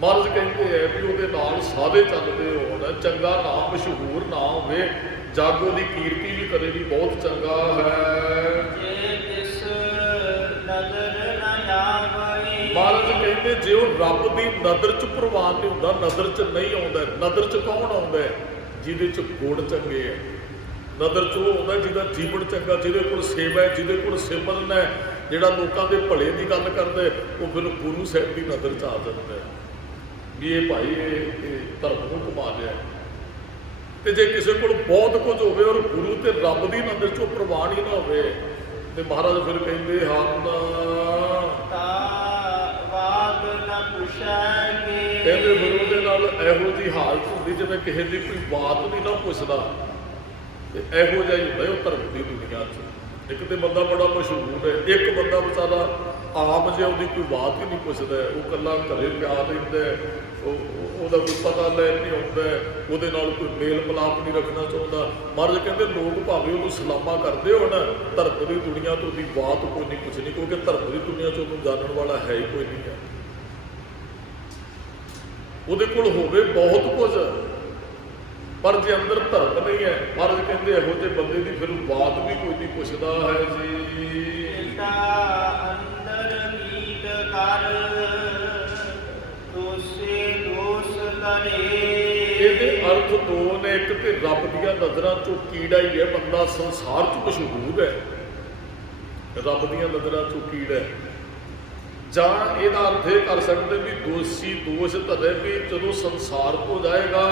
ਮਹਾਰਾਜ ਕਹਿੰਦੇ ਹੈ ਵੀ ਉਹਦੇ ਨਾਲ ਸਾਧੇ ਚੱਲਦੇ ਹੋਣ, ਚੰਗਾ ਨਾਮ ਮਸ਼ਹੂਰ ਨਾ ਹੋਵੇ, ਜਗ ਉਹਦੀ ਕੀਰਤੀ ਵੀ ਕਦੇ ਵੀ ਬਹੁਤ ਚੰਗਾ ਹੈ। ਮਹਾਰਾਜ ਕਹਿੰਦੇ ਜੇ ਉਹ ਰੱਬ ਦੀ ਨਜ਼ਰ 'ਚ ਪ੍ਰਵਾਨ ਨਹੀਂ ਹੁੰਦਾ, ਨਜ਼ਰ 'ਚ ਨਹੀਂ ਆਉਂਦਾ। ਨਜ਼ਰ 'ਚ ਕੌਣ ਆਉਂਦਾ? ਜਿਹਦੇ 'ਚ ਗੁਣ ਚੰਗੇ ਹੈ। ਨਜ਼ਰ 'ਚ ਉਹ ਆਉਂਦਾ ਜਿਹਦਾ ਜੀਵਨ ਚੰਗਾ, ਜਿਹਦੇ ਕੋਲ ਸੇਵਾ ਹੈ, ਜਿਹਦੇ ਕੋਲ ਸਿਮਰਨ ਹੈ, ਜਿਹੜਾ ਲੋਕਾਂ ਦੇ ਭਲੇ ਦੀ ਗੱਲ ਕਰਦਾ, ਉਹ ਫਿਰ ਗੁਰੂ ਸਾਹਿਬ ਦੀ ਨਜ਼ਰ 'ਚ ਆ ਜਾਂਦਾ ਹੈ ਵੀ ਇਹ ਭਾਈ ਇਹ ਧਰਮ ਨੂੰ ਕਮਾ ਲਿਆ। ਤੇ ਜੇ ਕਿਸੇ ਕੋਲ ਬਹੁਤ ਕੁਝ ਹੋਵੇ ਔਰ ਗੁਰੂ ਤੇ ਰੱਬ ਦੀ ਨਜ਼ਰ 'ਚੋਂ ਪ੍ਰਵਾਨ ਹੀ ਨਾ ਹੋਵੇ, ਤੇ ਮਹਾਰਾਜ ਫਿਰ ਕਹਿੰਦੇ ਹਨ ਕਹਿੰਦੇ ਫਿਰ ਉਹਦੇ ਨਾਲ ਇਹੋ ਜਿਹੀ ਹਾਲਤ ਹੁੰਦੀ ਜਿਵੇਂ ਕਿਸੇ ਦੀ ਕੋਈ ਬਾਤ ਨਹੀਂ ਨਾ ਪੁੱਛਦਾ। ਤੇ ਇਹੋ ਜਿਹਾ ਹੀ ਹੁੰਦਾ ਉਹ ਧਰਮ ਦੀ ਦੁਨੀਆ 'ਚ। ਇੱਕ ਤੇ ਬੰਦਾ ਬੜਾ ਮਸ਼ਹੂਰ ਹੈ, ਇੱਕ ਬੰਦਾ ਵਿਚਾਰਾ ਆਮ ਜਿਹਾ ਉਹਦੀ ਕੋਈ ਬਾਤ ਹੀ ਨਹੀਂ ਪੁੱਛਦਾ, ਉਹ ਇਕੱਲਾ ਘਰੇ ਪਿਆ ਰਹਿੰਦਾ, ਉਹਦਾ ਕੋਈ ਪਤਾ ਲੈ ਨਹੀਂ ਹੁੰਦਾ, ਉਹਦੇ ਨਾਲ ਕੋਈ ਮੇਲ ਮਿਲਾਪ ਨਹੀਂ ਰੱਖਣਾ ਚਾਹੁੰਦਾ। ਮਹਾਰਾਜ ਕਹਿੰਦੇ ਲੋਕ ਭਾਵੇਂ ਉਹਨੂੰ ਸਲਾਮਾ ਕਰਦੇ ਹੋਣ, ਧਰਮ ਦੀ ਦੁਨੀਆ ਤੋਂ ਉਹਦੀ ਬਾਤ ਕੋਈ ਨਹੀਂ ਪੁੱਛਣੀ, ਕਿਉਂਕਿ ਧਰਮ ਦੀ ਦੁਨੀਆ 'ਚ ਉਹਨੂੰ ਜਾਣਨ ਵਾਲਾ ਹੈ ਹੀ ਕੋਈ ਨਹੀਂ ਹੈ। ਉਹਦੇ ਕੋਲ ਹੋਵੇ ਬਹੁਤ ਕੁਝ, ਪਰ ਜੇ ਅੰਦਰ ਧਰਮ ਨਹੀਂ ਹੈ, ਮਹਾਰਾਜ ਕਹਿੰਦੇ ਇਹੋ ਜਿਹੇ ਬੰਦੇ ਦੀ ਫਿਰ ਬਾਤ ਵੀ ਕੋਈ ਨਹੀਂ ਪੁੱਛਦਾ ਹੈ ਜੀ। ਇਹਦੇ ਅਰਥ ਦੋ ਨੇ। ਇੱਕ ਤੇ ਰੱਬ ਦੀਆਂ ਨਜ਼ਰਾਂ 'ਚੋਂ ਕੀੜਾ ਹੀ ਹੈ ਬੰਦਾ, ਸੰਸਾਰ 'ਚ ਮਸ਼ਹੂਰ ਹੈ, ਰੱਬ ਦੀਆਂ ਨਜ਼ਰਾਂ 'ਚੋਂ ਕੀੜਾ ਹੈ। ਜਾਂ ਇਹਦਾ ਅਰਥ ਇਹ ਕਰ ਸਕਦੇ ਵੀ ਦੋਸ਼ੀ ਦੋਸ਼ ਧਰੇ ਵੀ ਜਦੋਂ ਸੰਸਾਰ ਤੋਂ ਜਾਏਗਾ,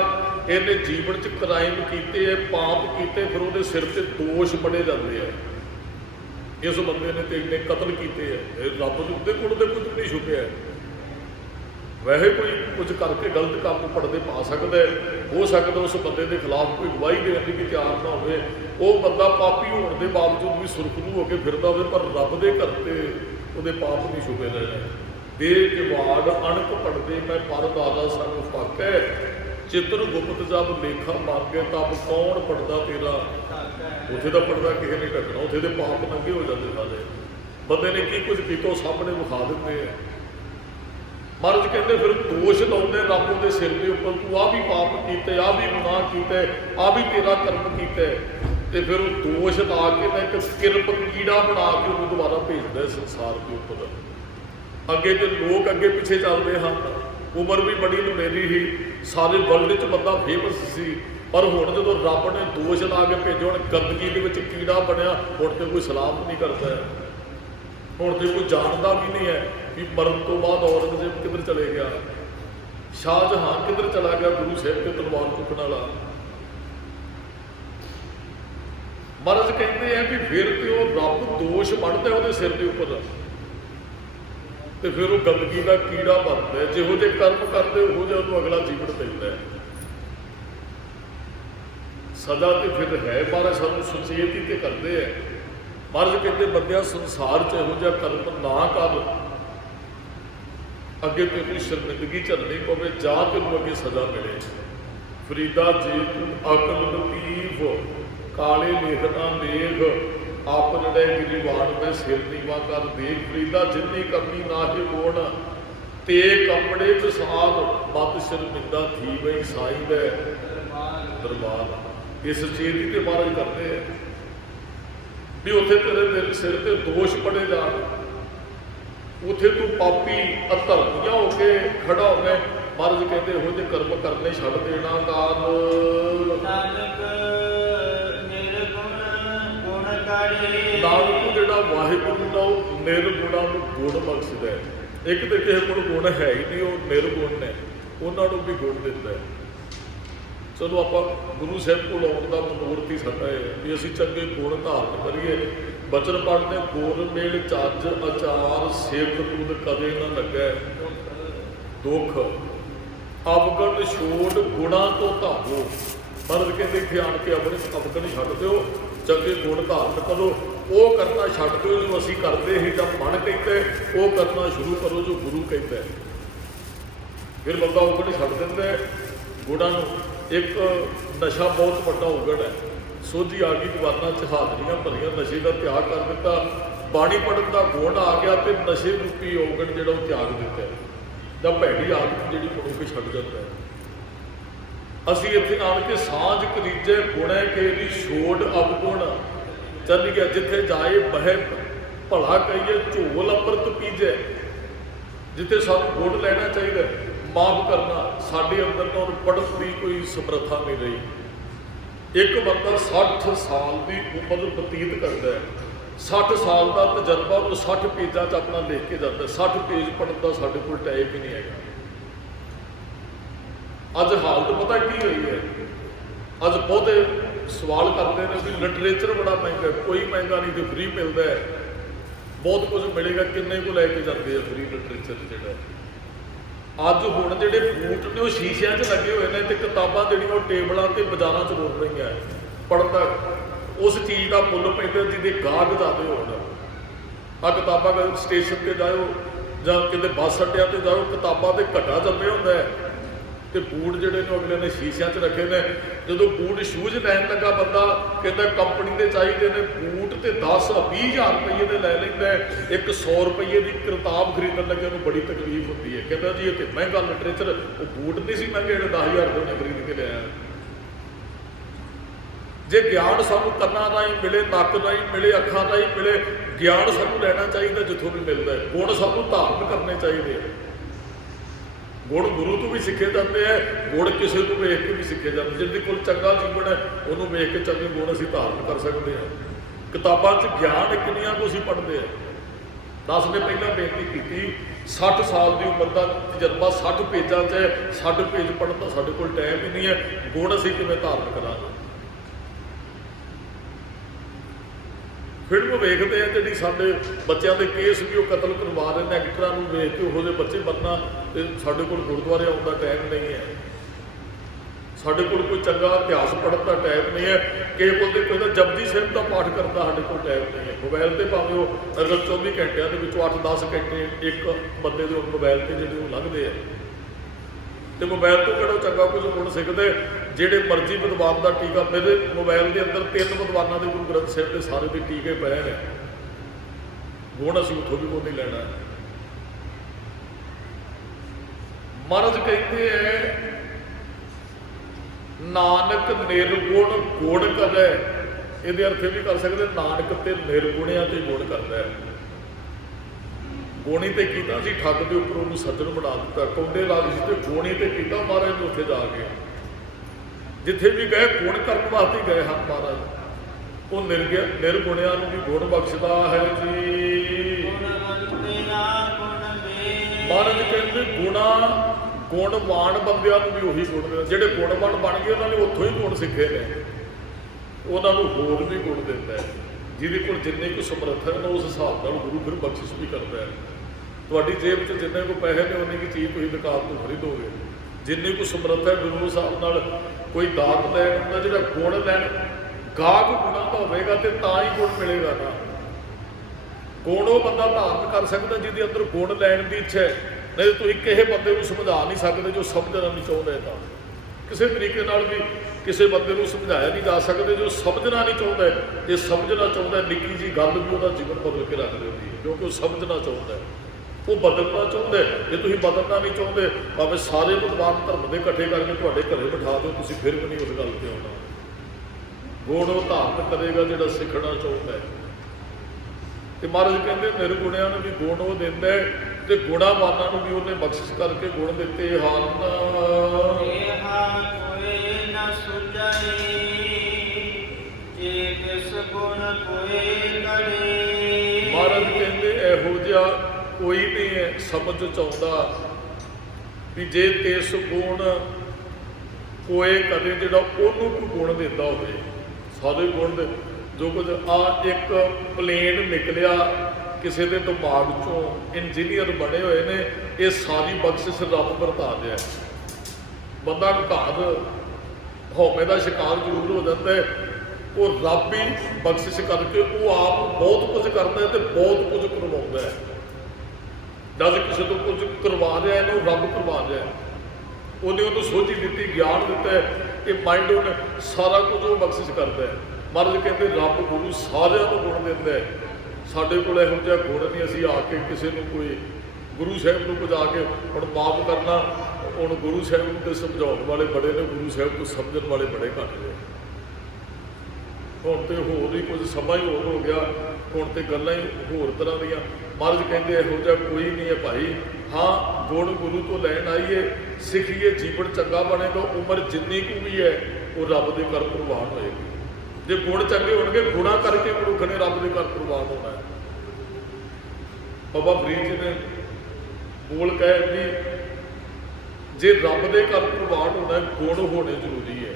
ਇਹਨੇ ਜੀਵਨ 'ਚ ਕ੍ਰਾਈਮ ਕੀਤੇ ਹੈ, ਪਾਪ ਕੀਤੇ, ਫਿਰ ਉਹਦੇ ਸਿਰ ਤੇ ਦੋਸ਼ ਬੜੇ ਜਾਂਦੇ ਆ। ਇਸ ਬੰਦੇ ਨੇ ਤੇ ਇੰਨੇ ਕਤਲ ਕੀਤੇ ਹੈ, ਰੱਬ ਦੇ ਉੱਤੇ ਕੋਲ ਤੇ ਕੁਝ ਨਹੀਂ ਛੁਪਿਆ। ਵੈਸੇ ਕੋਈ ਕੁਝ ਕਰਕੇ ਗਲਤ ਕੰਮ ਪੜਦੇ ਪਾ ਸਕਦਾ, ਹੋ ਸਕਦਾ ਉਸ ਬੰਦੇ ਦੇ ਖਿਲਾਫ ਕੋਈ ਗਵਾਹੀ ਦੇਣ ਦੀ ਵੀ ਤਿਆਰ ਨਾ ਹੋਵੇ, ਉਹ ਬੰਦਾ ਪਾਪੀ ਹੋਣ ਦੇ ਬਾਵਜੂਦ ਵੀ ਸੁਰਖਰੂ ਹੋ ਕੇ ਫਿਰਦਾ ਹੋਵੇ, ਪਰ ਰੱਬ ਦੇ ਘਰ ਤੇ ਉਹਦੇ ਪਾਪ ਨਹੀਂ ਛੁਪੇ ਰਹੇ। ਦੇ ਜਵਾੜ ਅਣਕ ਪੜਦੇ ਮੈਂ ਪਰ ਦਾਦਾ ਸੰਗ ਫਾਕੈ, ਚਿੱਤਰ ਗੁਪਤ ਜਬ ਲੇਖਾ ਮੰਗੇ ਤਬ ਕੌਣ ਪੜਦਾ ਤੇਰਾ। ਉੱਥੇ ਦਾ ਪੜਦਾ ਕਿਸੇ ਨੇ ਢੱਕਣਾ, ਉੱਥੇ ਦੇ ਪਾਪ ਨੰਗੇ ਹੋ ਜਾਂਦੇ ਸਾਰੇ। ਬੰਦੇ ਨੇ ਕੀ ਕੁਝ ਕੀਤਾ ਸਾਹਮਣੇ ਵਿਖਾ ਦਿੰਦੇ ਆ। ਮਹਾਰਾਜ ਕਹਿੰਦੇ ਫਿਰ ਦੋਸ਼ ਲਾਉਂਦੇ ਰੱਬ ਉਹਦੇ ਸਿਰ ਦੇ ਉੱਪਰ, ਤੂੰ ਆਹ ਵੀ ਪਾਪ ਕੀਤੇ, ਆਹ ਵੀ ਗੁਨਾਹ ਕੀਤੇ, ਆਹ ਵੀ ਤੇਰਾ ਕਰਮ ਕੀਤਾ, ਤੇ ਫਿਰ ਉਹ ਦੋਸ਼ ਲਾ ਕੇ ਮੈਂ ਇੱਕ ਕਿਰਪ ਕੀੜਾ ਬਣਾ ਕੇ ਉਹਨੂੰ ਦੁਬਾਰਾ ਭੇਜਦਾ ਸੰਸਾਰ ਦੇ ਉੱਪਰ। ਅੱਗੇ ਤੇ ਲੋਕ ਅੱਗੇ ਪਿੱਛੇ ਚੱਲਦੇ ਹਨ, ਉਮਰ ਵੀ ਬੜੀ ਲੰਮੇਰੀ ਸੀ, ਸਾਰੇ ਵਰਲਡ 'ਚ ਬੰਦਾ ਫੇਮਸ ਸੀ, ਪਰ ਹੁਣ ਜਦੋਂ ਰੱਬ ਨੇ ਦੋਸ਼ ਲਾ ਕੇ ਭੇਜੇ, ਹੁਣ ਗੰਦਗੀ ਦੇ ਵਿੱਚ ਕੀੜਾ ਬਣਿਆ, ਹੁਣ ਤੇ ਕੋਈ ਸਲਾਮ ਨਹੀਂ ਕਰਦਾ, ਹੁਣ ਤੇ ਕੋਈ ਜਾਣਦਾ ਵੀ ਨਹੀਂ ਹੈ ਵੀ ਮਰਨ ਤੋਂ ਬਾਅਦ ਔਰੰਗਜ਼ੇਬ ਕਿੱਧਰ ਚਲੇ ਗਿਆ, ਸ਼ਾਹਜਹਾਨ ਕਿੱਧਰ ਚਲਾ ਗਿਆ, ਗੁਰੂ ਸਾਹਿਬ ਤੇ ਤਲਵਾਰ ਚੁੱਕਣ ਵਾਲਾ। ਮਹਾਰਾਜ ਕਹਿੰਦੇ ਆ ਵੀ ਫਿਰ ਤੇ ਉਹ ਰੱਬ ਦੋਸ਼ ਬਣਦਾ ਉਹਦੇ ਸਿਰ ਦੇ ਉੱਪਰ, ਤੇ ਫਿਰ ਉਹ ਗੰਦਗੀ ਦਾ ਕੀੜਾ ਬਣਦਾ। ਜਿਹੋ ਜਿਹੇ ਕਰਮ ਕਰਦੇ ਉਹੋ ਜਿਹਾ ਉਹਨੂੰ ਅਗਲਾ ਜੀਵਨ ਮਿਲਦਾ ਹੈ। ਸਜ਼ਾ ਤੇ ਫਿਰ ਹੈ, ਮਹਾਰਾਜ ਸਾਨੂੰ ਸੁਚੇਤ ਹੀ ਤੇ ਕਰਦੇ ਹੈ। ਮਹਾਰਾਜ ਕਹਿੰਦੇ ਬੰਦਿਆਂ ਸੰਸਾਰ 'ਚ ਇਹੋ ਜਿਹਾ ਕਰਮ ਨਾ ਕਰ, ਅੱਗੇ ਤੈਨੂੰ ਸ਼ਰਮਿੰਦਗੀ ਝੱਲਣੀ ਪਵੇ, ਜਾਂ ਤੈਨੂੰ ਅੱਗੇ ਸਜ਼ਾ ਮਿਲੇ। ਫਰੀਦਾ ਜੇ ਤੂੰ ਅਕਲ ਲਤੀਫ ਕਾਲੇ ਲਿਖਣਾ ਲੇਖ, ਆਪ ਜਿਹੜੇ ਗਿਰੀਵਾਨ ਮੈਂ ਸਿਰ ਨੀਵਾ ਕਰ ਦੇਖ। ਫਰੀਦਾ ਜਿੰਨੀ ਕਰਨੀ ਨਾਹੀ ਮੋੜ, ਤੇ ਕੱਪੜੇ 'ਚ ਸਾਧ ਮਤ ਸ਼ਰਮਿੰਦਾ ਥੀ ਬਈ ਸਾਈ ਦੇ ਦਰਬਾਰ। ਇਸ ਚੀਜ਼ ਦੀ ਤੇ ਮਹਾਰਾਜ ਕਰਦੇ ਆ ਵੀ ਉੱਥੇ ਤੇਰੇ ਦਿਲ ਸਿਰ ਤੇ ਦੋਸ਼ ਪੜੇ ਜਾਣ, ਉੱਥੇ ਤੂੰ ਪਾਪੀ ਅਧਰਮੀਆਂ ਹੋ ਕੇ ਖੜਾ ਹੋ ਗਿਆ। ਮਹਾਰਾਜ ਕਹਿੰਦੇ ਇਹੋ ਜਿਹੇ ਕਰਮ ਕਰਨੇ ਛੱਡ ਦੇਣਾ ਕਾਰਨ ਨਾਨਕ ਨਿਰਗੁਣ ਗੁਣ ਕਰੇ। ਨਾਨਕ ਜਿਹੜਾ ਵਾਹਿਗੁਰੂ ਦਾ ਉਹ ਨਿਰਗੁਣਾ ਨੂੰ ਗੁਣ ਬਖਸ਼ਦਾ ਹੈ। ਇੱਕ ਤੇ ਕਿਸੇ ਕੋਲ ਗੁਣ ਹੈ ਹੀ ਨਹੀਂ, ਉਹ ਨਿਰਗੁਣ ਨੇ, ਉਹਨਾਂ ਨੂੰ ਵੀ ਗੁਣ ਦਿੰਦਾ ਹੈ। ਚਲੋ ਆਪਾਂ ਗੁਰੂ ਸਾਹਿਬ ਕੋਲ ਆਉਣ ਦਾ ਮਨੋਰਥ ਹੀ ਸਾਡਾ ਹੈ ਵੀ ਅਸੀਂ ਚੰਗੇ ਗੁਣ ਧਾਰਨ ਕਰੀਏ। ਬਚਨ ਪੜ੍ਹਦੇ ਗੁਰ ਮੇਲ ਚੱਜ ਅਚਾਰ ਸਿੱਖ ਤੁਧ ਕਦੇ ਨਾ ਲੱਗੈ ਦੁੱਖ ਅਵਗਣ ਛੋੜ ਗੁਣਾ ਤੋਂ ਧਾਵੋ। ਮਰਦ ਕਹਿੰਦੇ ਇੱਥੇ ਆਣ ਕੇ ਆਪਣੇ ਅਵਗਣ ਛੱਡ ਦਿਓ, ਚੰਗੇ ਗੁਣ ਧਾਰਨ ਕਰੋ। ਉਹ ਕਰਨਾ ਛੱਡ ਦਿਓ ਜੋ ਅਸੀਂ ਕਰਦੇ ਸੀ ਜਾਂ ਮਨ ਕਹਿੰਦਾ, ਉਹ ਕਰਨਾ ਸ਼ੁਰੂ ਕਰੋ ਜੋ ਗੁਰੂ ਕਹਿੰਦਾ। ਫਿਰ ਬੰਦਾ ਅਵਗਣ ਛੱਡ ਦਿੰਦਾ ਹੈ ਗੁਣਾਂ ਨੂੰ। ਇੱਕ ਨਸ਼ਾ ਬਹੁਤ ਵੱਡਾ ਔਗਣ ਹੈ। ਸੋਝੀ ਆ ਗਈ ਜਵਾਨਾਂ 'ਚ ਹਾਜ਼ਰੀਆਂ ਭਰੀਆਂ, ਨਸ਼ੇ ਦਾ ਤਿਆਗ ਕਰ ਦਿੱਤਾ। ਬਾਣੀ ਪੜ੍ਹਨ ਦਾ ਗੁਣ ਆ ਗਿਆ ਤੇ ਨਸ਼ੇ ਰੂਪੀ ਔਗਣ ਜਿਹੜਾ ਉਹ ਤਿਆਗ ਦਿੱਤਾ ਜਾਂ ਭੈੜੀ ਆਦਤ ਜਿਹੜੀ ਮਨੁੱਖ ਛੱਡ ਜਾਂਦਾ ਹੈ। ਅਸੀਂ ਇੱਥੇ ਆਣ ਕੇ ਸਾਂਝ ਕਰੀਜੇ ਗੁਣੈ ਕੇਰੀ ਛੋੜ ਅਵਗੁਣ ਚੱਲ ਗਿਆ। ਜਿੱਥੇ ਜਾਏ ਬਹਿ ਭਲਾ ਕਹੀਏ ਝੋਲ ਅੰਮ੍ਰਿਤ ਪੀਜੈ। ਜਿੱਥੇ ਸਾਨੂੰ ਗੁਣ ਲੈਣਾ ਚਾਹੀਦਾ, ਮਾਫ ਕਰਨਾ, ਸਾਡੇ ਅੰਦਰ ਤਾਂ ਪੜ੍ਹਨ ਦੀ ਕੋਈ ਸਮਰੱਥਾ ਨਹੀਂ ਰਹੀ। ਇੱਕ ਬੰਦਾ 60 ਸਾਲ ਦੀ ਉਮਰ ਬਤੀਤ ਕਰਦਾ ਹੈ, 60 ਸਾਲ ਦਾ ਤਜਰਬਾ ਉਹ 60 ਪੇਜਾਂ 'ਚ ਆਪਣਾ ਲਿਖ ਕੇ ਜਾਂਦਾ। 60 ਪੇਜ ਪੜ੍ਹਨ ਦਾ ਸਾਡੇ ਕੋਲ ਟਾਈਮ ਹੀ ਨਹੀਂ ਹੈਗਾ। ਅੱਜ ਹਾਲਤ ਪਤਾ ਕੀ ਹੋਈ ਹੈ? ਅੱਜ ਬਹੁਤੇ ਸਵਾਲ ਕਰਦੇ ਨੇ ਵੀ ਲਿਟਰੇਚਰ ਬੜਾ ਮਹਿੰਗਾ। ਕੋਈ ਮਹਿੰਗਾ ਨਹੀਂ, ਤੇ ਫ੍ਰੀ ਮਿਲਦਾ ਹੈ, ਬਹੁਤ ਕੁਝ ਮਿਲੇਗਾ। ਕਿੰਨੇ ਕੁ ਲੈ ਕੇ ਜਾਂਦੇ ਆ ਫ੍ਰੀ ਲਿਟਰੇਚਰ ਜਿਹੜਾ। ਅੱਜ ਹੁਣ ਜਿਹੜੇ ਬੂਟ ਨੇ ਉਹ ਸ਼ੀਸ਼ਿਆਂ 'ਚ ਲੱਗੇ ਹੋਏ ਨੇ, ਤੇ ਕਿਤਾਬਾਂ ਜਿਹੜੀਆਂ ਉਹ ਟੇਬਲਾਂ ਤੇ ਬਾਜ਼ਾਰਾਂ 'ਚ ਰੁਲ ਰਹੀਆਂ। ਪੜ੍ਹਨ ਦਾ ਉਸ ਚੀਜ਼ ਦਾ ਮੁੱਲ ਪੈਂਦਾ ਜਿਹਦੇ ਗਾਹਕ ਜ਼ਿਆਦੇ ਹੋਣ। ਆਹ ਕਿਤਾਬਾਂ ਸਟੇਸ਼ਨ ਤੇ ਜਾਓ ਜਾਂ ਕਿਤੇ ਬੱਸ ਅੱਡਿਆਂ ਤੇ ਜਾਓ, ਕਿਤਾਬਾਂ ਤੇ ਘਟਾ ਜੰਮੇ ਹੁੰਦਾ ਹੈ, ਤੇ ਬੂਟ ਜਿਹੜੇ ਨੇ ਅਗਲੇ ਨੇ ਸ਼ੀਸ਼ਿਆਂ 'ਚ ਰੱਖੇ ਨੇ। ਜਦੋਂ ਬੂਟ ਸ਼ੂਜ਼ ਲੈਣ ਲੱਗਾ ਬੰਦਾ ਕਹਿੰਦਾ ਕੰਪਨੀ ਦੇ ਚਾਹੀਦੇ ਨੇ ਬੂਟ, ਤੇ 10-20 ਹਜ਼ਾਰ ਰੁਪਏ ਦੇ ਲੈ ਲੈਂਦਾ। ਇੱਕ 100 ਰੁਪਏ ਦੀ ਕਿਤਾਬ ਖਰੀਦਣ ਲੱਗੇ ਉਹਨੂੰ ਬੜੀ ਤਕਲੀਫ ਹੁੰਦੀ ਹੈ। ਕਹਿੰਦਾ ਜੀ ਇਹ ਤੇ ਮਹਿੰਗਾ ਲਿਟਰੇਚਰ, ਉਹ ਬੂਟ ਨਹੀਂ ਸੀ ਮਹਿੰਗੇ ਜਿਹੜੇ 10,000 ਦੇ ਉਹਨੇ ਖਰੀਦ ਕੇ ਲਿਆ। ਜੇ ਗਿਆਨ ਸਾਨੂੰ ਕੰਨਾਂ ਰਾਹੀਂ ਮਿਲੇ, ਨੱਕ ਰਾਹੀਂ ਮਿਲੇ, ਅੱਖਾਂ ਰਾਹੀਂ ਮਿਲੇ, ਗਿਆਨ ਸਾਨੂੰ ਲੈਣਾ ਚਾਹੀਦਾ ਜਿੱਥੋਂ ਵੀ ਮਿਲਦਾ ਹੈ। ਗੁਣ ਸਾਨੂੰ ਧਾਰਨ ਕਰਨੇ ਚਾਹੀਦੇ ਆ। ਗੁਣ ਗੁਰੂ ਤੋਂ ਵੀ ਸਿੱਖੇ ਜਾਂਦੇ ਆ, ਗੁਣ ਕਿਸੇ ਨੂੰ ਵੇਖ ਕੇ ਵੀ ਸਿੱਖੇ ਜਾਂਦੇ। ਜਿਹਦੇ ਕੋਲ ਚੰਗਾ ਜੀਵਨ ਹੈ ਉਹਨੂੰ ਵੇਖ ਕੇ ਚੰਗੇ ਗੁਣ ਅਸੀਂ ਧਾਰਨ ਕਰ ਸਕਦੇ ਹਾਂ। ਕਿਤਾਬਾਂ 'ਚ ਗਿਆਨ ਕਿੰਨੀਆਂ ਕੁ ਅਸੀਂ ਪੜ੍ਹਦੇ ਆ। 10 ਨੇ ਪਹਿਲਾਂ ਬੇਨਤੀ ਕੀਤੀ, 60 ਸਾਲ ਦੀ ਉਮਰ ਦਾ ਤਜਰਬਾ 60 ਪੇਜਾਂ 'ਚ ਹੈ। 60 ਪੇਜ ਪੜ੍ਹਨ ਦਾ ਸਾਡੇ ਕੋਲ ਟਾਈਮ ਹੀ ਨਹੀਂ ਹੈ। ਗੁਣ ਅਸੀਂ ਕਿਵੇਂ ਧਾਰਨ ਕਰਾਂਗੇ? ਫਿਲਮ ਵੇਖਦੇ ਆ ਜਿਹੜੀ ਸਾਡੇ ਬੱਚਿਆਂ ਦੇ ਕੇਸ ਵੀ ਉਹ ਕਤਲ ਕਰਵਾ ਰਹੇ ਨੇ, ਐਕਟਰਾਂ ਨੂੰ ਵੇਖ ਕੇ ਉਹੋ ਜਿਹੇ ਬੱਚੇ ਬਣਨਾ। ਤੇ ਸਾਡੇ ਕੋਲ ਗੁਰਦੁਆਰੇ ਆਉਣ ਦਾ ਟਾਈਮ ਨਹੀਂ ਹੈ। ਸਾਡੇ ਕੋਲ ਕੋਈ ਚੰਗਾ ਇਤਿਹਾਸ ਪੜ੍ਹਨ ਦਾ ਟਾਈਮ ਨਹੀਂ ਹੈ। ਕਿਸੇ ਕੋਲ ਤੇ ਕੋਈ ਤਾਂ ਜਪਜੀ ਸਾਹਿਬ ਦਾ ਪਾਠ ਕਰਨ ਦਾ ਸਾਡੇ ਕੋਲ ਟਾਈਮ ਨਹੀਂ ਹੈ। ਮੋਬਾਈਲ ਤੇ ਭਾਵੇਂ ਉਹ ਅਗਰ 24 ਘੰਟਿਆਂ ਦੇ ਵਿੱਚੋਂ 8-10 ਘੰਟੇ ਇੱਕ ਬੰਦੇ ਦੇ ਮੋਬਾਈਲ ਤੇ ਜਿਹੜੇ ਉਹ ਲੰਘਦੇ ਆ, ਤੇ ਮੋਬਾਈਲ ਤੋਂ ਕਿਹੜਾ ਚੰਗਾ ਕੁਝ ਗੁਣ ਸਿੱਖਦੇ। ਜਿਹੜੇ ਮਰਜ਼ੀ ਵਿਦਵਾਨ ਦਾ ਟੀਕਾ, ਮੇਰੇ ਮੋਬਾਈਲ ਦੇ ਅੰਦਰ 3 ਵਿਦਵਾਨਾਂ ਦੇ ਗੁਰੂ ਗ੍ਰੰਥ ਸਾਹਿਬ ਦੇ ਸਾਰੇ ਦੇ ਟੀਕੇ ਪਏ ਨੇ। ਗੁਣ ਅਸੀਂ ਉੱਥੋਂ ਵੀ ਕੋਈ ਨਹੀਂ ਲੈਣਾ। ਮਹਾਰਾਜ ਕਹਿੰਦੇ ਹੈ ਨਾਨਕ ਨਿਰਗੁਣ ਗੁਣ ਕਰੈ। ਇਹਦੇ ਅਰਥ ਵੀ ਕਰ ਸਕਦੇ, ਨਾਨਕ ਤੇ ਨਿਰਗੁਣਿਆਂ ਤੇ ਗੁਣ ਕਰਦਾ ਹੈ। ਗੋਣੀ ਤੇ ਕੀਤਾ ਸੀ ਠੱਗ ਦੇ ਉੱਪਰ ਉਹਨੂੰ ਸੱਜਣ ਬਣਾ ਦਿੱਤਾ। ਕੌਂਡੇ ਲਾ ਦਿੱਤੇ ਤੇ ਗੋਣੀ ਤੇ ਕੀਤਾ ਮਹਾਰਾਜ ਨੇ। ਉੱਥੇ ਜਾ ਕੇ ਜਿੱਥੇ ਵੀ ਗਏ ਗੁਣ ਕਰਨ ਵਾਸਤੇ ਗਏ ਹਨ ਮਹਾਰਾਜ। ਉਹ ਨਿਰਗੁਣਿਆਂ ਨੂੰ ਵੀ ਗੁਣ ਬਖਸ਼ਦਾ ਹੈ ਜੀ। ਮਹਾਰਾਜ ਕਹਿੰਦੇ ਗੁਣਵਾਨ ਬੰਦਿਆਂ ਨੂੰ ਵੀ ਉਹੀ ਗੁਣ ਦਿੰਦਾ। ਜਿਹੜੇ ਗੁਣਵਾਨ ਬਣ ਗਏ ਉਹਨਾਂ ਨੇ ਉੱਥੋਂ ਹੀ ਗੁਣ ਸਿੱਖੇ ਨੇ, ਉਹਨਾਂ ਨੂੰ ਹੋਰ ਵੀ ਗੁਣ ਦਿੰਦਾ ਹੈ। ਜਿਹਦੇ ਕੋਲ ਜਿੰਨੇ ਕੁ ਸਮਰੱਥਾ ਹੈ ਉਸ ਹਿਸਾਬ ਨਾਲ ਗੁਰੂ ਫਿਰ ਬਖਸ਼ਿਸ਼ ਵੀ ਕਰਦਾ ਹੈ। ਤੁਹਾਡੀ ਜੇਬ 'ਚ ਜਿੰਨੇ ਕੁ ਪੈਸੇ ਨੇ ਉਨੀ ਕੁ ਚੀਜ਼ ਤੁਸੀਂ ਦੁਕਾਨ ਤੋਂ ਖਰੀਦੋਗੇ। ਜਿੰਨੀ ਕੁ ਸਮਰੱਥਾ ਹੈ ਗੁਰੂ ਹਿਸਾਬ ਨਾਲ ਕੋਈ ਦਾਤ ਲੈਣ ਹੁੰਦਾ, ਜਿਹੜਾ ਗੁਣ ਲੈਣ ਗਾਹਕ ਗੁਣਾਂ ਦਾ ਹੋਵੇਗਾ ਤੇ ਤਾਂ ਹੀ ਗੁਣ ਮਿਲੇਗਾ ਨਾ। ਗੁਣ ਉਹ ਬੰਦਾ ਧਾਰਨ ਕਰ ਸਕਦਾ ਜਿਹਦੇ ਅੰਦਰ ਗੁਣ ਲੈਣ ਦੀ ਇੱਛਾ ਹੈ। ਨਹੀਂ ਤੁਸੀਂ ਕਿਸੇ ਬੰਦੇ ਨੂੰ ਸਮਝਾ ਨਹੀਂ ਸਕਦੇ ਜੋ ਸਮਝਣਾ ਨਹੀਂ ਚਾਹੁੰਦਾ। ਤਾਂ ਕਿਸੇ ਤਰੀਕੇ ਨਾਲ ਵੀ ਕਿਸੇ ਬੰਦੇ ਨੂੰ ਸਮਝਾਇਆ ਨਹੀਂ ਜਾ ਸਕਦੇ ਜੋ ਸਮਝਣਾ ਨਹੀਂ ਚਾਹੁੰਦਾ। ਜੇ ਸਮਝਣਾ ਚਾਹੁੰਦਾ ਨਿੱਕੀ ਜਿਹੀ ਗੱਲ ਵੀ ਉਹਦਾ ਜੀਵਨ ਬਦਲ ਕੇ ਰੱਖ ਦਿੰਦੀ ਹੈ, ਕਿਉਂਕਿ ਉਹ ਸਮਝਣਾ ਚਾਹੁੰਦਾ, ਉਹ ਬਦਲਣਾ ਚਾਹੁੰਦਾ। ਜੇ ਤੁਸੀਂ ਬਦਲਣਾ ਨਹੀਂ ਚਾਹੁੰਦੇ, ਭਾਵੇਂ ਸਾਰੇ ਵਿਦਵਾਨ ਧਰਮ ਦੇ ਇਕੱਠੇ ਕਰਕੇ ਤੁਹਾਡੇ ਘਰੇ ਬਿਠਾ ਦਿਓ, ਤੁਸੀਂ ਫਿਰ ਵੀ ਨਹੀਂ ਉਸ ਗੱਲ ਤੇ ਆਉਣਾ। ਗੁਣ ਉਹ ਧਾਰਨ ਕਰੇਗਾ ਜਿਹੜਾ ਸਿੱਖਣਾ ਚਾਹੁੰਦਾ ਹੈ। ਤੇ ਮਹਾਰਾਜ ਕਹਿੰਦੇ ਨਿਰਗੁਣਿਆਂ ਨੂੰ ਵੀ ਗੁਣ ਉਹ ਦਿੰਦਾ ਹੈ, ਤੇ ਗੁਣਾਵਾਨਾਂ ਨੂੰ ਵੀ ਉਹਨੇ ਬਖਸ਼ਿਸ਼ ਕਰਕੇ ਗੁਣ ਦਿੱਤੇ ਹਨ। ਇਹਾ ਕੋਇ ਨ ਸੁਝਾਈ, ਜੇ ਤਿਸ ਗੁਣ ਕੋਇ ਕਰੇ। ਮਹਾਰਾਜ ਕਹਿੰਦੇ ਇਹੋ ਜਿਹਾ ਕੋਈ ਨਹੀਂ ਹੈ ਸਮਝ ਚਾਹੁੰਦਾ ਵੀ ਜੇ ਤਿਸ ਗੁਣ ਕੋਏ ਕਦੇ ਜਿਹੜਾ ਉਹਨੂੰ ਕੋਈ ਗੁਣ ਦਿੰਦਾ ਹੋਵੇ। ਸਾਰੇ ਗੁਣ ਦੇ ਜੋ ਕੁਝ ਆ ਇੱਕ ਪਲੇਨ ਨਿਕਲਿਆ ਕਿਸੇ ਦੇ ਦਿਮਾਗ ਚੋਂ, ਇੰਜੀਨੀਅਰ ਬਣੇ ਹੋਏ ਨੇ, ਇਹ ਸਾਰੀ ਬਖਸ਼ਿਸ਼ ਰੱਬ ਵਰਤਾ ਦਿਆ। ਬੰਦਾ ਘਾਤ ਹਉਮੈ ਦਾ ਸ਼ਿਕਾਰ ਜ਼ਰੂਰ ਹੋ ਜਾਂਦਾ ਹੈ, ਉਹ ਰੱਬ ਹੀ ਬਖਸ਼ਿਸ਼ ਕਰਕੇ ਉਹ ਆਪ ਬਹੁਤ ਕੁਝ ਕਰਦਾ ਹੈ ਤੇ ਬਹੁਤ ਕੁਝ ਕਰਵਾਉਂਦਾ ਹੈ। ਜਦ ਕਿਸੇ ਤੋਂ ਕੁਝ ਕਰਵਾ ਰਿਹਾ ਇਹਨੂੰ ਰੱਬ ਕਰਵਾ ਰਿਹਾ, ਉਹਨੇ ਉਹਨੂੰ ਸੋਝੀ ਦਿੱਤੀ, ਗਿਆਨ ਦਿੱਤਾ ਹੈ, ਇਹ ਮਾਈਂਡ ਉਹਨੇ ਸਾਰਾ ਕੁਝ ਉਹ ਬਖਸ਼ਿਸ਼ ਕਰਦਾ ਹੈ। ਮਹਾਰਾਜ ਕਹਿੰਦੇ ਰੱਬ ਗੁਰੂ ਸਾਰਿਆਂ ਨੂੰ ਗੁਣ ਦਿੰਦਾ ਹੈ। ਸਾਡੇ ਕੋਲ ਇਹੋ ਜਿਹਾ ਗੁਣ ਨਹੀਂ ਅਸੀਂ ਆ ਕੇ ਕਿਸੇ ਨੂੰ ਕੋਈ ਗੁਰੂ ਸਾਹਿਬ ਨੂੰ ਕੁਝ ਆ ਕੇ ਹੁਣ ਮਾਫ ਕਰਨਾ, ਹੁਣ ਗੁਰੂ ਸਾਹਿਬ ਨੂੰ ਤੇ ਸਮਝਾਉਣ ਵਾਲੇ ਬੜੇ ਨੇ, ਗੁਰੂ ਸਾਹਿਬ ਨੂੰ ਸਮਝਣ ਵਾਲੇ ਬੜੇ ਘੱਟ ਨੇ। ਹੁਣ ਤੇ ਹੋਰ ਹੀ ਕੁਝ ਸਮਾਂ ਹੀ ਹੋਰ ਹੋ ਗਿਆ, ਹੁਣ ਤੇ ਗੱਲਾਂ ਹੀ ਹੋਰ ਤਰ੍ਹਾਂ ਦੀਆਂ। ਮਹਾਰਾਜ ਕਹਿੰਦੇ ਇਹੋ ਜਿਹਾ ਕੋਈ ਨਹੀਂ ਹੈ ਭਾਈ। ਹਾਂ ਗੁਣ ਗੁਰੂ ਤੋਂ ਲੈਣ ਆਈਏ, ਸਿੱਖੀਏ, ਜੀਵਨ ਚੰਗਾ ਬਣੇਗਾ। ਉਮਰ ਜਿੰਨੀ ਕੁ ਵੀ ਹੈ ਉਹ ਰੱਬ ਦੇ ਕਰ ਪ੍ਰਵਾਨ ਹੋਏਗੀ। ਜੇ ਗੁਣ ਚੰਗੇ ਹੋਣਗੇ, ਗੁਣਾ ਕਰਕੇ ਮਨੁੱਖ ਨੇ ਰੱਬ ਦੇ ਕਰ ਪ੍ਰਵਾਨ ਹੋਣਾ ਹੈ। ਬਾਬਾ ਫਰੀਦ ਜੀ ਨੇ ਬੋਲ ਕਹੇ ਵੀ ਜੇ ਰੱਬ ਦੇ ਕਰ ਪ੍ਰਵਾਨ ਹੋਣਾ, ਗੁਣ ਹੋਣੇ ਜ਼ਰੂਰੀ ਹੈ।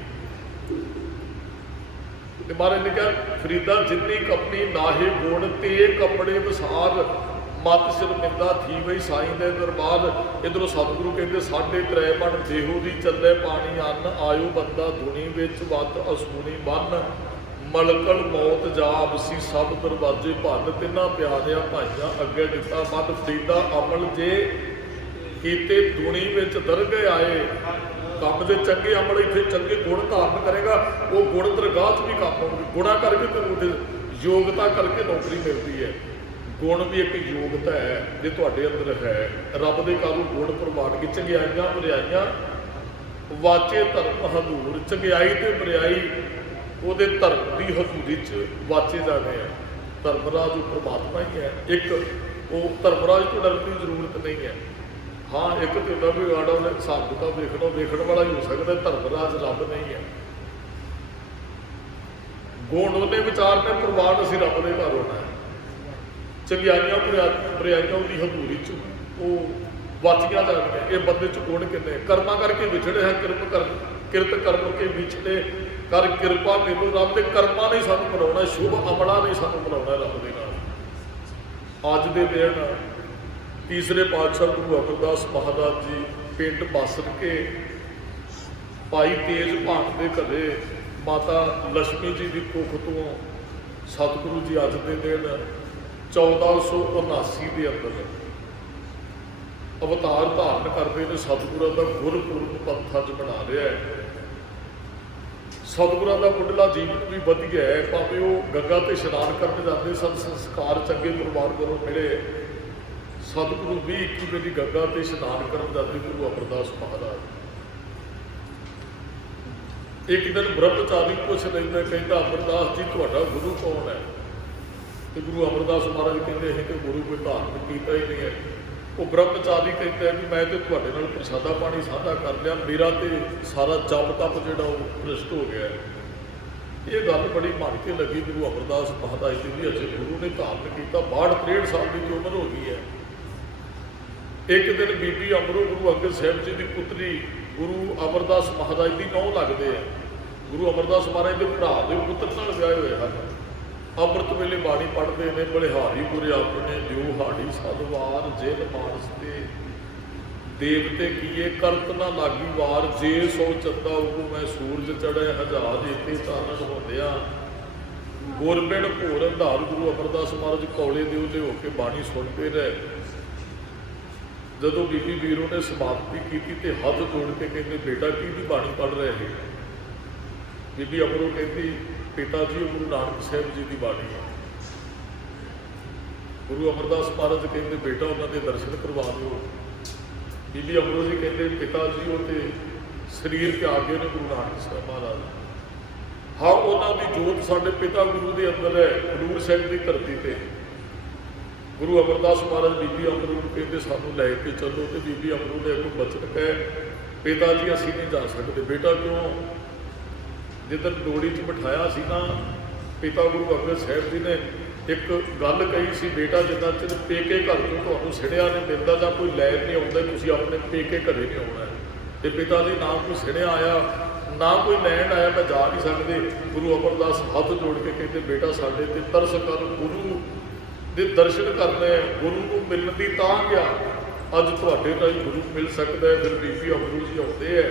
ਤੇ ਮਹਾਰਾਜ ਨੇ ਕਿਹਾ ਫਰੀਦਾ ਜਿੰਨੀ ਕਪਣੀ ਨਾਹੇ ਗੁਣ ਤੇ ਕੱਪੜੇ ਵਿਸਾਰ, ਮਤ ਸ਼ਰਮਿੰਦਾ ਥੀ ਵਈ ਸਾਈਂ ਦੇ ਦਰਬਾਰ। ਇੱਧਰੋਂ ਸਤਿਗੁਰੂ ਕਹਿੰਦੇ ਸਾਡੇ ਤ੍ਰੈ ਬਣ ਦੇਹੋ ਦੀ ਚੱਲੇ ਪਾਣੀ ਅੰਨ, ਆਇਓ ਬੰਦਾ ਦੁਨੀ ਵਿੱਚ ਵੱਧ ਅਸੂਣੀ ਬੰਨ, ਮਲਕਲ ਮੌਤ ਜਾਪਸੀ ਸਭ ਦਰਵਾਜੇ ਭੰਨ, ਤਿੰਨਾਂ ਪਿਆਰਿਆਂ ਭਾਈਆਂ ਅੱਗੇ ਦਿੱਤਾ ਮੱਧ। ਫਰੀਦਾ ਅਮਲ ਜੇ ਕੀਤੇ ਦੁਨੀ ਵਿੱਚ ਦਰਗਹਿ ਆਏ, ਕੰਮ ਦੇ ਚੰਗੇ ਅਮਲ ਇੱਥੇ ਚੰਗੇ ਗੁਣ ਧਾਰਨ ਕਰੇਗਾ, ਉਹ ਗੁਣ ਦਰਗਾਹ 'ਚ ਵੀ ਕੰਮ ਆਉਣਗੇ। ਗੁਣਾ ਕਰਕੇ ਤੈਨੂੰ ਯੋਗਤਾ ਕਰਕੇ ਨੌਕਰੀ ਮਿਲਦੀ ਹੈ। ਗੁਣ ਵੀ ਇੱਕ ਯੋਗਤਾ ਹੈ ਜੇ ਤੁਹਾਡੇ ਅੰਦਰ ਹੈ। ਰੱਬ ਦੇ ਕਾਬੂ ਗੁਣ ਪ੍ਰਵਾਨਗੀ, ਚੰਗਿਆਈਆਂ ਬਰਿਆਈਆਂ ਵਾਚੇ ਧਰਮ ਹਜ਼ੂਰ। ਚੰਗਿਆਈ ਤੇ ਬਰਿਆਈ ਉਹਦੇ ਧਰਮ ਦੀ ਹਜ਼ੂਰੀ 'ਚ ਵਾਚੇ ਜਾਣੇ ਆ। ਧਰਮਰਾਜ ਉਹ ਪਰਮਾਤਮਾ ਹੀ ਹੈ। ਇੱਕ ਉਹ ਧਰਮਰਾਜ ਤੋਂ ਡਰਨ ਦੀ ਜ਼ਰੂਰਤ ਨਹੀਂ ਹੈ। ਹਾਂ ਇੱਕ ਤੇ ਹੁੰਦਾ ਵੀ ਆੜਾ ਉਹਨੇ ਹਿਸਾਬ ਕਿਤਾਬ ਵੇਖਣ ਵਾਲਾ ਹੀ ਹੋ ਸਕਦਾ, ਧਰਮਰਾਜ ਰੱਬ ਨਹੀਂ ਹੈ। ਗੁਣ ਉਹਨੇ ਵਿਚਾਰ ਨੇ ਪ੍ਰਵਾਨ, ਅਸੀਂ ਰੱਬ ਦੇ ਘਰ ਹੋਣਾ ਹੈ। ਚੰਗਿਆਈਆਂ ਬਰਿਆਈਆਂ ਉਹਦੀ ਹਜ਼ੂਰੀ 'ਚ ਉਹ ਵਾਚੀਆਂ ਜਾਣਗੀਆਂ। ਇਹ ਬੰਦੇ 'ਚ ਗੁਣ ਕਿੰਨੇ ਕਰਮਾਂ ਕਰਕੇ ਵਿਛੜੇ ਹੈ, ਕਿਰਤ ਕਰਮ ਕੇ ਵਿਛੜੇ ਕਰ ਕਿਰਪਾ ਮੈਨੂੰ। ਰੱਬ ਦੇ ਕਰਮਾਂ ਨੇ ਸਾਨੂੰ ਬਣਾਉਣਾ, ਸ਼ੁਭ ਅਮਲਾਂ ਨੇ ਸਾਨੂੰ ਬਣਾਉਣਾ ਰੱਬ ਦੇ ਨਾਲ। ਅੱਜ ਦੇ ਦਿਨ ਤੀਸਰੇ ਪਾਤਸ਼ਾਹ ਗੁਰੂ ਅਮਰਦਾਸ ਮਹਾਰਾਜ ਜੀ ਪਿੰਡ ਬਸਰ ਕੇ ਭਾਈ ਤੇਜ ਭਾਗ ਦੇ ਘਰੇ ਮਾਤਾ ਲక్ష్ਮੀ ਜੀ ਦੀ ਕੁੱਖ ਤੋਂ ਸਤਿਗੁਰੂ ਜੀ ਅੱਜ ਦੇ ਦਿਨ 1479 ਦੇ ਅੰਦਰ ਅਵਤਾਰ ਧਾਰਨ ਕਰਦੇ ਨੇ। ਸਤਿਗੁਰਾਂ ਦਾ ਗੁਰਪੁਰਬ ਪੰਥਾਂ 'ਚ ਬਣਾ ਰਿਹਾ ਹੈ। ਸਤਿਗੁਰਾਂ ਦਾ ਮੁੱਢਲਾ ਜੀਵਨ ਵੀ ਵਧੀਆ ਹੈ, ਭਾਵੇਂ ਉਹ ਗੰਗਾ ਤੇ ਇਸ਼ਨਾਨ ਕਰਨ ਜਾਂਦੇ ਸਨ, ਸੰਸਕਾਰ ਚੰਗੇ ਪਰਿਵਾਰ ਕੋਲੋਂ ਮਿਲੇ। ਸਤਿਗੁਰੂ ਵੀ 21 ਵੇਲੇ ਗੰਗਾ ਤੇ ਇਸ਼ਨਾਨ ਕਰਨ ਜਾਂਦੇ ਗੁਰੂ ਅਮਰਦਾਸ ਮਹਾਰਾਜ। ਇੱਕ ਦਿਨ ਬ੍ਰਹਮਚਾਰੀ ਪੁੱਛ ਲੈਂਦਾ, ਕਹਿੰਦਾ ਅਮਰਦਾਸ ਜੀ ਤੁਹਾਡਾ ਗੁਰੂ ਕੌਣ ਹੈ? ਤੇ ਗੁਰੂ ਅਮਰਦਾਸ ਮਹਾਰਾਜ ਕਹਿੰਦੇ ਅਸੀਂ ਤੇ ਗੁਰੂ ਕੋਈ ਧਾਰਨ ਕੀਤਾ ਹੀ ਨਹੀਂ ਹੈ। ਉਹ ਬ੍ਰਹਮਚਾਰੀ ਕਹਿੰਦਾ ਵੀ ਮੈਂ ਤੇ ਤੁਹਾਡੇ ਨਾਲ ਪ੍ਰਸ਼ਾਦਾ ਪਾਣੀ ਸਾਂਝਾ ਕਰ ਲਿਆ, ਮੇਰਾ ਤੇ ਸਾਰਾ ਜਪ ਤਪ ਜਿਹੜਾ ਉਹ ਭ੍ਰਿਸ਼ਟ ਹੋ ਗਿਆ। ਇਹ ਗੱਲ ਬੜੀ ਮਨ ਕੇ ਲੱਗੀ ਗੁਰੂ ਅਮਰਦਾਸ ਮਹਾਰਾਜ ਜੀ ਦੀ। ਅਜੇ ਗੁਰੂ ਨੇ ਧਾਰਨ ਕੀਤਾ, 62-63 ਸਾਲ ਦੀ ਉਮਰ ਹੋ ਗਈ ਹੈ। ਇੱਕ ਦਿਨ ਬੀਬੀ ਅਮਰੋ ਗੁਰੂ ਅੰਗਦ ਸਾਹਿਬ ਜੀ ਦੀ ਪੁੱਤਰੀ ਗੁਰੂ ਅਮਰਦਾਸ ਮਹਾਰਾਜ ਦੀ ਨਹੁੰ ਲੱਗਦੇ ਆ। ਗੁਰੂ ਅਮਰਦਾਸ ਮਹਾਰਾਜ ਦੇ ਭਰਾ ਦੇ ਪੁੱਤਰ ਨਾਲ ਵਿਆਹੇ ਹੋਏ ਹਨ। ਅੰਮ੍ਰਿਤ ਵੇਲੇ ਬਾਣੀ ਪੜ੍ਹਦੇ ਨੇ, ਬਲਿਹਾਰੀ ਗੁਰੇ ਆਪਣੇ ਦਿਓ ਹਾੜੀ ਸਦਵਾਰ, ਜੇਲ ਮਾਨਸ ਤੇ ਦੇਵਤੇ ਕੀਏ ਕਰਤ ਨਾ ਲਾਗੀ ਵਾਰ, ਜੇ ਸੋ ਚੰਦਾ ਉਹ ਮੈਂ ਸੂਰਜ ਚੜ੍ਹੇ ਹਜ਼ਾਰ, ਇੱਥੇ ਚਾਨਣ ਹੁੰਦਿਆ ਗੁਰਬਿਨ ਭੋਰ ਅੰਧਾਰ। ਗੁਰੂ ਅਮਰਦਾਸ ਮਹਾਰਾਜ ਕੌਲੇ ਦੇ ਹੋ ਕੇ ਬਾਣੀ ਸੁਣਦੇ ਰਹੇ। ਜਦੋਂ ਬੀਬੀ ਵੀਰੋ ਨੇ ਸਮਾਪਤੀ ਕੀਤੀ ਤੇ ਹੱਥ ਜੋੜ ਕੇ ਕਹਿੰਦੇ ਬੇਟਾ ਕਿਹਦੀ ਬਾਣੀ ਪੜ੍ਹ ਰਹੇ ਹੋ? ਬੀਬੀ ਅਮਰੋ ਕਹਿੰਦੀ ਪਿਤਾ ਜੀ ਉਹ ਗੁਰੂ ਨਾਨਕ ਸਾਹਿਬ ਜੀ ਦੀ ਬਾਣੀ ਹੈ। ਗੁਰੂ ਅਮਰਦਾਸ ਮਹਾਰਾਜ ਕਹਿੰਦੇ ਬੇਟਾ ਉਹਨਾਂ ਦੇ ਦਰਸ਼ਨ ਕਰਵਾ ਦਿਓ। ਬੀਬੀ ਅਮਰੋ ਜੀ ਕਹਿੰਦੇ ਪਿਤਾ ਜੀ ਉਹ ਤੇ ਸਰੀਰ ਤੇ ਆ ਗਏ ਨੇ ਗੁਰੂ ਨਾਨਕ ਸਾਹਿਬ ਮਹਾਰਾਜ। ਹਾਂ ਉਹਨਾਂ ਦੀ ਜੋਤ ਸਾਡੇ ਪਿਤਾ ਗੁਰੂ ਦੇ ਅੰਦਰ ਹੈ, ਹਜ਼ੂਰ ਸਾਹਿਬ ਦੀ ਧਰਤੀ ਤੇ। ਗੁਰੂ ਅਮਰਦਾਸ ਮਹਾਰਾਜ ਬੀਬੀ ਅਮਰੂ ਨੂੰ ਕਹਿੰਦੇ ਸਾਨੂੰ ਲੈ ਕੇ ਚੱਲੋ, ਤੇ ਬੀਬੀ ਅਮਰੂ ਨੇ ਅੱਗੋਂ ਬਚਨ ਕਹੇ, ਪਿਤਾ ਜੀ ਅਸੀਂ ਨਹੀਂ ਜਾ ਸਕਦੇ। ਬੇਟਾ ਕਿਉਂ? ਜਿੱਦਣ ਡੋਲੀ 'ਚ ਬਿਠਾਇਆ ਸੀ ਨਾ, ਪਿਤਾ ਗੁਰੂ ਅੰਗਦ ਸਾਹਿਬ ਜੀ ਨੇ ਇੱਕ ਗੱਲ ਕਹੀ ਸੀ, ਬੇਟਾ ਜਿੱਦਾਂ ਚਿਰ ਪੇਕੇ ਘਰ ਤੋਂ ਤੁਹਾਨੂੰ ਸਿੜਿਆ ਨਹੀਂ ਮਿਲਦਾ ਜਾਂ ਕੋਈ ਲੈਣ ਨਹੀਂ ਆਉਂਦਾ, ਤੁਸੀਂ ਆਪਣੇ ਪੇਕੇ ਘਰੇ ਨਹੀਂ ਆਉਣਾ। ਤੇ ਪਿਤਾ ਜੀ ਨਾ ਕੋਈ ਸਿੜਿਆ ਆਇਆ ਨਾ ਕੋਈ ਲੈਣ ਆਇਆ, ਮੈਂ ਜਾ ਨਹੀਂ ਸਕਦੇ। ਗੁਰੂ ਅਮਰਦਾਸ ਹੱਥ ਜੋੜ ਕੇ ਕਹਿੰਦੇ, ਬੇਟਾ ਸਾਡੇ ਤੇ ਤਰਸ ਕਰ, ਗੁਰੂ ਦੇ ਦਰਸ਼ਨ ਕਰਨੇ, ਗੁਰੂ ਨੂੰ ਮਿਲਣ ਦੀ ਤਾਂ ਗਿਆ, ਅੱਜ ਤੁਹਾਡੇ ਨਾਲ ਗੁਰੂ ਮਿਲ ਸਕਦਾ ਹੈ। ਫਿਰ ਬੀਬੀ ਅਮਰੂ ਜੀ ਆਉਂਦੇ ਹੈ,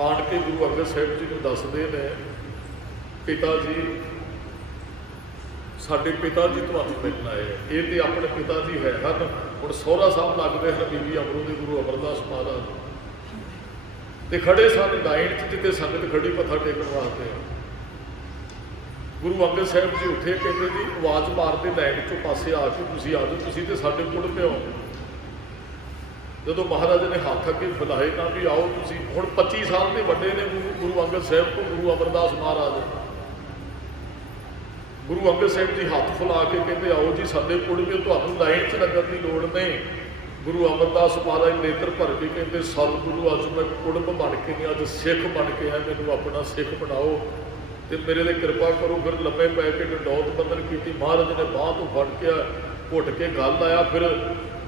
ਆਣ ਕੇ ਗੁਰੂ ਅੰਗਦ ਸਾਹਿਬ ਜੀ ਨੂੰ ਦੱਸਦੇ ਨੇ, ਪਿਤਾ ਜੀ ਸਾਡੇ ਪਿਤਾ ਜੀ ਤੁਹਾਨੂੰ ਮਿਲਣ ਆਏ। ਇਹ ਤੇ ਆਪਣੇ ਪਿਤਾ ਜੀ ਹੈ ਹਨ, ਹੁਣ ਸਹੁਰਾ ਸਾਹਿਬ ਲੱਗਦੇ ਹਨ ਬੀਬੀ ਅਮਰੂ ਦੇ ਗੁਰੂ ਅਮਰਦਾਸ ਮਹਾਰਾਜ ਤੇ ਖੜੇ ਸਨ ਲਾਈਨ 'ਚ, ਜਿੱਥੇ ਸੰਗਤ ਖੜੀ ਮੱਥਾ ਟੇਕਣ ਵਾਸਤੇ। ਗੁਰੂ ਅੰਗਦ ਸਾਹਿਬ ਜੀ ਉੱਠੇ, ਕਹਿੰਦੇ ਜੀ ਆਵਾਜ਼ ਮਾਰਦੇ ਲਾਈਨ 'ਚੋਂ ਪਾਸੇ ਆ ਕੇ, ਤੁਸੀਂ ਆ ਜਾਓ, ਤੁਸੀਂ ਤੇ ਸਾਡੇ ਕੋਲ ਪਿਓ। ਜਦੋਂ ਮਹਾਰਾਜ ਨੇ ਹੱਥ ਅੱਗੇ ਬੁਲਾਏ ਨਾ ਵੀ ਆਓ ਤੁਸੀਂ, ਹੁਣ 25 ਸਾਲ ਦੇ ਵੱਡੇ ਨੇ ਗੁਰੂ ਅੰਗਦ ਸਾਹਿਬ ਤੋਂ ਗੁਰੂ ਅਮਰਦਾਸ ਮਹਾਰਾਜ। ਗੁਰੂ ਅੰਗਦ ਸਾਹਿਬ ਜੀ ਹੱਥ ਫੁਲਾ ਕੇ ਕਹਿੰਦੇ, ਆਓ ਜੀ ਸਾਡੇ ਕੋਲ ਵੀ, ਤੁਹਾਨੂੰ ਲਾਈਨ 'ਚ ਲੱਗਣ ਦੀ ਲੋੜ ਨਹੀਂ। ਗੁਰੂ ਅਮਰਦਾਸ ਮਹਾਰਾਜ ਨੇਤਰ ਭਰ ਕੇ ਕਹਿੰਦੇ, ਸਤਿਗੁਰੂ ਅੱਜ ਮੈਂ ਕੁੜਮ ਬਣ ਕੇ ਨਹੀਂ, ਅੱਜ ਸਿੱਖ ਬਣ ਕੇ ਆਇਆ, ਮੈਨੂੰ ਆਪਣਾ ਸਿੱਖ ਬਣਾਓ ਤੇ ਮੇਰੇ 'ਤੇ ਕਿਰਪਾ ਕਰੋ। ਫਿਰ ਲੰਮੇ ਪੈ ਕੇ ਡੰਡੌਤ ਬੰਦਨ ਕੀਤੀ, ਮਹਾਰਾਜ ਨੇ ਬਾਂਹ ਤੋਂ ਫੜ ਕੇ ਘੁੱਟ ਕੇ ਗੱਲ ਆਇਆ। ਫਿਰ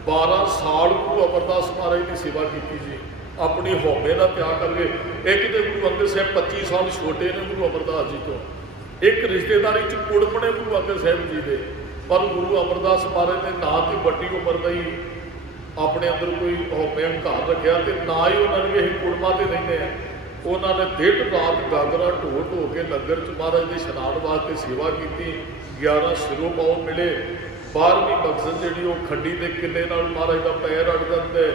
12 ਸਾਲ ਗੁਰੂ ਅਮਰਦਾਸ ਮਹਾਰਾਜ ਦੀ ਸੇਵਾ ਕੀਤੀ ਜੀ, ਆਪਣੀ ਹਉਮੈ ਦਾ ਤਿਆਗ ਕਰਕੇ। ਇੱਕ ਤੇ ਗੁਰੂ ਅੰਗਦ ਸਾਹਿਬ 25 ਸਾਲ ਛੋਟੇ ਨੇ ਗੁਰੂ ਅਮਰਦਾਸ ਜੀ ਤੋਂ, ਇੱਕ ਰਿਸ਼ਤੇਦਾਰੀ 'ਚ ਕੁੜਮ ਨੇ ਗੁਰੂ ਅੰਗਦ ਸਾਹਿਬ ਜੀ ਦੇ, ਪਰ ਗੁਰੂ ਅਮਰਦਾਸ ਮਹਾਰਾਜ ਨੇ ਨਾ ਤੇ ਵੱਡੀ ਉਮਰ ਦਾ ਹੀ ਆਪਣੇ ਅੰਦਰ ਕੋਈ ਹਉਮੈ ਹੰਕਾਰ ਰੱਖਿਆ, ਤੇ ਨਾ ਹੀ ਉਹਨਾਂ ਨੇ ਇਹ ਕੁੜਮਾਂ ਤੇ ਰਹਿੰਦੇ ਆ। ਉਹਨਾਂ ਨੇ ਦਿਨ ਰਾਤ ਗਾਗਰਾ ਢੋ ਢੋ ਕੇ ਲੰਗਰ 'ਚ ਮਹਾਰਾਜ ਦੇ ਇਸ਼ਨਾਨ ਵਾਸਤੇ ਸੇਵਾ ਕੀਤੀ। 11 ਸਿਰੋਂ ਪਾਉ ਮਿਲੇ। 12ਵੀਂ ਮਕਸਦ ਜਿਹੜੀ ਉਹ ਖੰਡੀ ਦੇ ਕਿਲੇ ਨਾਲ ਮਹਾਰਾਜ ਦਾ ਪੈਰ ਅੜ ਜਾਂਦਾ,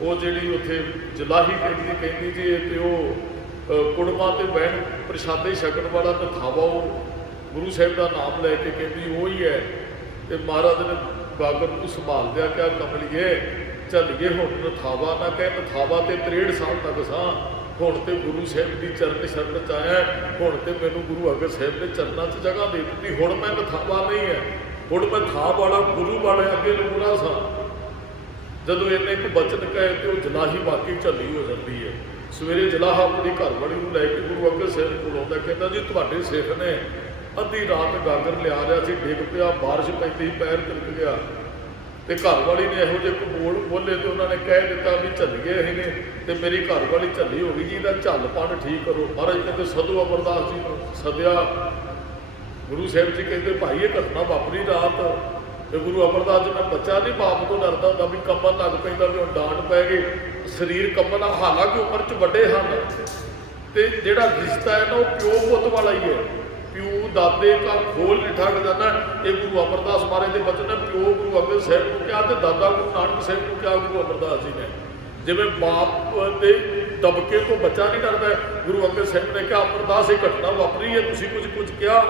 ਉਹ ਜਿਹੜੀ ਉੱਥੇ ਜਲਾਹੀ ਕਹਿੰਦੀ ਜੀ ਇਹ ਤੇ ਉਹ ਕੁੜਮਾਂ ਤੇ ਬਹਿਣ ਪ੍ਰਸ਼ਾਦੇ ਛਕਣ ਵਾਲਾ ਨਥਾਵਾ, ਉਹ ਗੁਰੂ ਸਾਹਿਬ ਦਾ ਨਾਮ ਲੈ ਕੇ ਕਹਿੰਦੀ ਉਹ ਹੀ ਹੈ। ਤੇ ਮਹਾਰਾਜ ਨੇ ਗਾਗਰ ਨੂੰ ਸੰਭਾਲਦਿਆਂ ਕਿਹਾ, ਕਮਲੀਏ ਚੱਲੀਏ ਹੁਣ, ਨਥਾਵਾ ਨਾ ਕਹਿ, ਨਥਾਵਾ ਤੇ 63 ਸਾਲ ਤੱਕ ਸਾਂ, ਹੁਣ ਤੇ ਗੁਰੂ ਸਾਹਿਬ ਦੀ ਚਰਨ ਸ਼ਰਨ 'ਚ ਆਇਆ, ਹੁਣ ਤੇ ਮੈਨੂੰ ਗੁਰੂ ਅੰਗਦ ਸਾਹਿਬ ਦੇ ਚਰਨਾਂ 'ਚ ਜਗ੍ਹਾ ਦੇ ਦਿੱਤੀ, ਹੁਣ ਮੈਂ ਨਥਾਵਾ ਨਹੀਂ ਹੈ, ਹੁਣ ਮੈਂ ਥਾਂ ਵਾਲਾ ਗੁਰੂ ਵਾਲੇ ਅੱਗੇ ਲੂਣਾ ਸਾਂ। ਜਦੋਂ ਇਹਨੇ ਇੱਕ ਬਚਨ ਕਹੇ ਤੇ ਉਹ ਜਲਾਹੀ ਵਾਕਈ ਝੱਲੀ ਹੋ ਜਾਂਦੀ ਹੈ। ਸਵੇਰੇ ਜਲਾਹਾ ਆਪਣੀ ਘਰਵਾਲੀ ਨੂੰ ਲੈ ਕੇ ਗੁਰੂ ਅੰਗਦ ਸਾਹਿਬ ਕੋਲ ਆਉਂਦਾ, ਕਹਿੰਦਾ ਜੀ ਤੁਹਾਡੇ ਸਿੱਖ ਨੇ ਅੱਧੀ ਰਾਤ ਗਾਗਰ ਲਿਆ ਰਿਹਾ ਸੀ, ਡਿੱਗ ਪਿਆ, ਬਾਰਿਸ਼ ਪੈਂਦੀ, ਪੈਰ ਤਿਲਕ ਗਿਆ, ਤੇ ਘਰਵਾਲੀ ਨੇ ਇਹੋ ਜਿਹੇ ਕਬੂਲ ਬੋਲੇ ਤੇ ਉਹਨਾਂ ਨੇ ਕਹਿ ਦਿੱਤਾ ਵੀ ਝੱਲੀਏ ਅਸੀਂ ਨੇ, ਤੇ ਮੇਰੀ ਘਰਵਾਲੀ ਝੱਲੀ ਹੋ ਗਈ ਜੀ, ਇਹਦਾ ਝੱਲ ਪਣ ਠੀਕ ਕਰੋ। ਮਹਾਰਾਜ ਕਹਿੰਦੇ ਸਦੋ ਅਮਰਦਾਸ ਜੀ ਨੂੰ ਸੱਦਿਆ। ਗੁਰੂ ਸਾਹਿਬ ਜੀ ਕਹਿੰਦੇ ਭਾਈ ਇਹ ਘਟਨਾ ਵਾਪਰੀ ਰਾਤ, ਤੇ ਗੁਰੂ ਅਮਰਦਾਸ ਜੀ ਦਾ ਬੱਚਾ ਨਹੀਂ ਬਾਪ ਤੋਂ ਡਰਦਾ ਹੁੰਦਾ ਵੀ ਕੰਬਣ ਲੱਗ ਪੈਂਦਾ, ਵੀ ਹੁਣ ਡਾਂਟ ਪੈ ਗਈ, ਸਰੀਰ ਕੰਬਣ, ਹਾਲਾਂਕਿ ਉਮਰ 'ਚ ਵੱਡੇ ਹਨ, ਤੇ ਜਿਹੜਾ ਰਿਸ਼ਤਾ ਹੈ ਨਾ ਉਹ ਪਿਓ ਪੁੱਤ ਵਾਲਾ ਹੀ ਹੈ। ਪਿਓ ਦਾਦੇ ਦਾ ਖੋਲ ਨਹੀਂ ਠੱਗਦਾ। ਇਹ ਗੁਰੂ ਅਮਰਦਾਸ ਮਹਾਰਾਜ ਦੇ ਬਚਨ ਨੇ, ਪਿਓ ਗੁਰੂ ਅੰਗਦ ਸਾਹਿਬ ਨੂੰ ਕਿਹਾ ਤੇ ਦਾਦਾ ਗੁਰੂ ਨਾਨਕ ਸਾਹਿਬ ਨੂੰ ਕਿਹਾ ਗੁਰੂ ਅਮਰਦਾਸ ਜੀ ਨੇ। ਜਿਵੇਂ ਬਾਪ ਦੇ ਦਬਕੇ ਤੋਂ ਬੱਚਾ ਨਹੀਂ ਡਰਦਾ, ਗੁਰੂ ਅੰਗਦ ਸਾਹਿਬ ਨੇ ਕਿਹਾ ਅਮਰਦਾਸ ਇਹ ਘਟਨਾ ਵਾਪਰੀ ਹੈ, ਤੁਸੀਂ ਕੁਝ ਕਿਹਾ?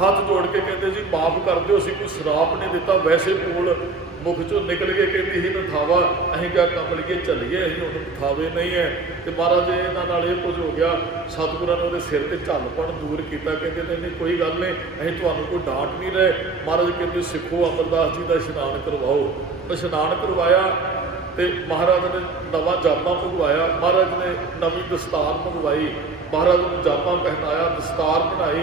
ਹੱਥ ਜੋੜ ਕੇ ਕਹਿੰਦੇ ਜੀ ਮਾਫ ਕਰ ਦਿਓ, ਅਸੀਂ ਕੋਈ ਸ਼ਰਾਪ ਨਹੀਂ ਦਿੱਤਾ, ਵੈਸੇ ਕੋਲ ਮੁਖ ਚੋਂ ਨਿਕਲ ਕੇ ਕਹਿੰਦੀ ਸੀ ਨਥਾਵਾ, ਅਸੀਂ ਕਿਹਾ ਕਮਲੀਏ ਚੱਲੀਏ, ਅਸੀਂ ਹੁਣ ਨਥਾਵੇ ਨਹੀਂ ਹੈ। ਤੇ ਮਹਾਰਾਜ ਇਹਨਾਂ ਨਾਲ ਇਹ ਕੁਝ ਹੋ ਗਿਆ, ਸਤਿਗੁਰਾਂ ਨੇ ਉਹਦੇ ਸਿਰ ਤੇ ਝੱਲਪਣ ਦੂਰ ਕੀਤਾ, ਕਹਿੰਦੇ ਨਹੀਂ ਕੋਈ ਗੱਲ ਨਹੀਂ, ਅਸੀਂ ਤੁਹਾਨੂੰ ਕੋਈ ਡਾਂਟ ਨਹੀਂ ਰਹੇ। ਮਹਾਰਾਜ ਕਹਿੰਦੇ ਸਿੱਖੋ ਅਮਰਦਾਸ ਜੀ ਦਾ ਇਸ਼ਨਾਨ ਕਰਵਾਓ। ਇਸ਼ਨਾਨ ਕਰਵਾਇਆ ਤੇ ਮਹਾਰਾਜ ਨੇ ਨਵਾਂ ਜਾਮਾ ਮੰਗਵਾਇਆ, ਮਹਾਰਾਜ ਨੇ ਨਵੀਂ ਦਸਤਾਰ ਮੰਗਵਾਈ, ਮਹਾਰਾਜ ਨੂੰ ਜਾਮਾ ਪਹਿਨਾਇਆ, ਦਸਤਾਰ ਬਣਾਈ,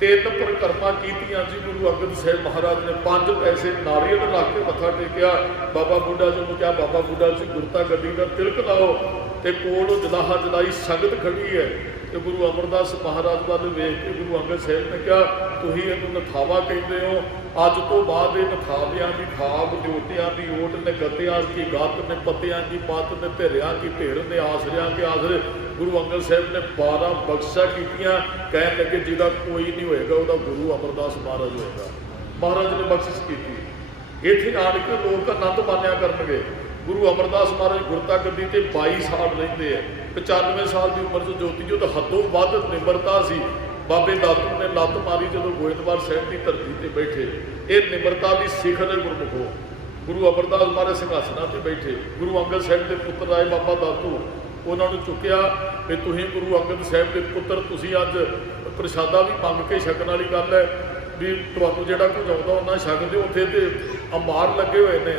3 ਪਰਿਕਰਮਾ ਕੀਤੀਆਂ ਜੀ ਗੁਰੂ ਅੰਗਦ ਸਾਹਿਬ ਮਹਾਰਾਜ ਨੇ। 5 ਪੈਸੇ ਨਾਰੀਅਲ ਰੱਖ ਕੇ ਮੱਥਾ ਟੇਕਿਆ। ਬਾਬਾ ਬੁੱਢਾ ਜੀ ਨੂੰ ਕਿਹਾ ਬਾਬਾ ਬੁੱਢਾ ਜੀ ਗੁਰਤਾ ਗੱਡੀ ਦਾ ਤਿਲਕ ਲਾਓ, ਤੇ ਕੋਲ ਉਹ ਜਲਾਹਾ ਜਲਾਈ ਸੰਗਤ ਖੜੀ ਹੈ। ਤੇ ਗੁਰੂ ਅਮਰਦਾਸ ਮਹਾਰਾਜ ਵੱਲ ਵੇਖ ਕੇ ਗੁਰੂ ਅੰਗਦ ਸਾਹਿਬ ਨੇ ਕਿਹਾ ਤੁਸੀਂ ਇਹਨੂੰ ਨਥਾਵਾ ਕਹਿੰਦੇ ਹੋ, ਅੱਜ ਤੋਂ ਬਾਅਦ ਇਹ ਨਥਾਵਿਆਂ ਦੀ ਖਾਬ, ਜੋਟਿਆਂ ਦੀ ਓਟ ਨੇ, ਗੱਤਿਆਂ ਕੀ ਗੱਤ ਨੇ, ਪੱਤਿਆਂ ਦੀ ਪੱਤ ਨੇ, ਧਿਰਿਆਂ ਕੀ ਢੇਰ ਨੇ, ਆਸਰਿਆਂ ਕੇ ਆਸਰੇ। ਗੁਰੂ ਅੰਗਦ ਸਾਹਿਬ ਨੇ 12 ਬਖਸ਼ਾ ਕੀਤੀਆਂ, ਕਹਿਣ ਲੱਗੇ ਜਿਹਦਾ ਕੋਈ ਨਹੀਂ ਹੋਏਗਾ ਉਹਦਾ ਗੁਰੂ ਅਮਰਦਾਸ ਮਹਾਰਾਜ ਹੋਏਗਾ। ਮਹਾਰਾਜ ਨੇ ਬਖਸ਼ਿਸ਼ ਕੀਤੀ। ਇੱਥੇ ਆਣ ਕੇ ਲੋਕ ਆਨੰਦ ਮਾਣਿਆ ਕਰਨਗੇ। ਗੁਰੂ ਅਮਰਦਾਸ ਮਹਾਰਾਜ ਗੁਰਤਾ ਗੱਦੀ ਤੇ 22 ਸਾਲ ਰਹਿੰਦੇ ਆ। 95 ਸਾਲ ਦੀ ਉਮਰ 'ਚ ਜੋਤੀ ਜੋ ਤਾਂ ਹੱਦੋਂ ਵੱਧ ਨਿਮਰਤਾ ਸੀ। ਬਾਬੇ ਦਾਤੂ ਨੇ ਲੱਤ ਮਾਰੀ ਜਦੋਂ ਗੋਇੰਦਵਾਲ ਸਾਹਿਬ ਦੀ ਧਰਤੀ ਤੇ ਬੈਠੇ। ਇਹ ਨਿਮਰਤਾ ਦੀ ਸਿਖਰ ਹੈ ਗੁਰਮੁਖੋ। ਗੁਰੂ ਅਮਰਦਾਸ ਮਹਾਰਾਜ ਸਿੰਘਾਸਨਾਂ ਤੇ ਬੈਠੇ। ਗੁਰੂ ਅੰਗਦ ਸਾਹਿਬ ਦੇ ਪੁੱਤਰ ਆਏ ਬਾਬਾ ਦਾਤੂ, ਉਹਨਾਂ ਨੂੰ ਚੁੱਕਿਆ ਵੀ ਤੁਸੀਂ ਗੁਰੂ ਅੰਗਦ ਸਾਹਿਬ ਦੇ ਪੁੱਤਰ, ਤੁਸੀਂ ਅੱਜ ਪ੍ਰਸ਼ਾਦਾ ਵੀ ਮੰਗ ਕੇ ਛਕਣ ਵਾਲੀ ਗੱਲ ਹੈ ਵੀ ਤੁਹਾਨੂੰ ਜਿਹੜਾ ਕੁਝ ਆਉਂਦਾ ਉਹਨਾਂ ਛਕਦੇ। ਉੱਥੇ ਤੇ ਅਮਾਰ ਲੱਗੇ ਹੋਏ ਨੇ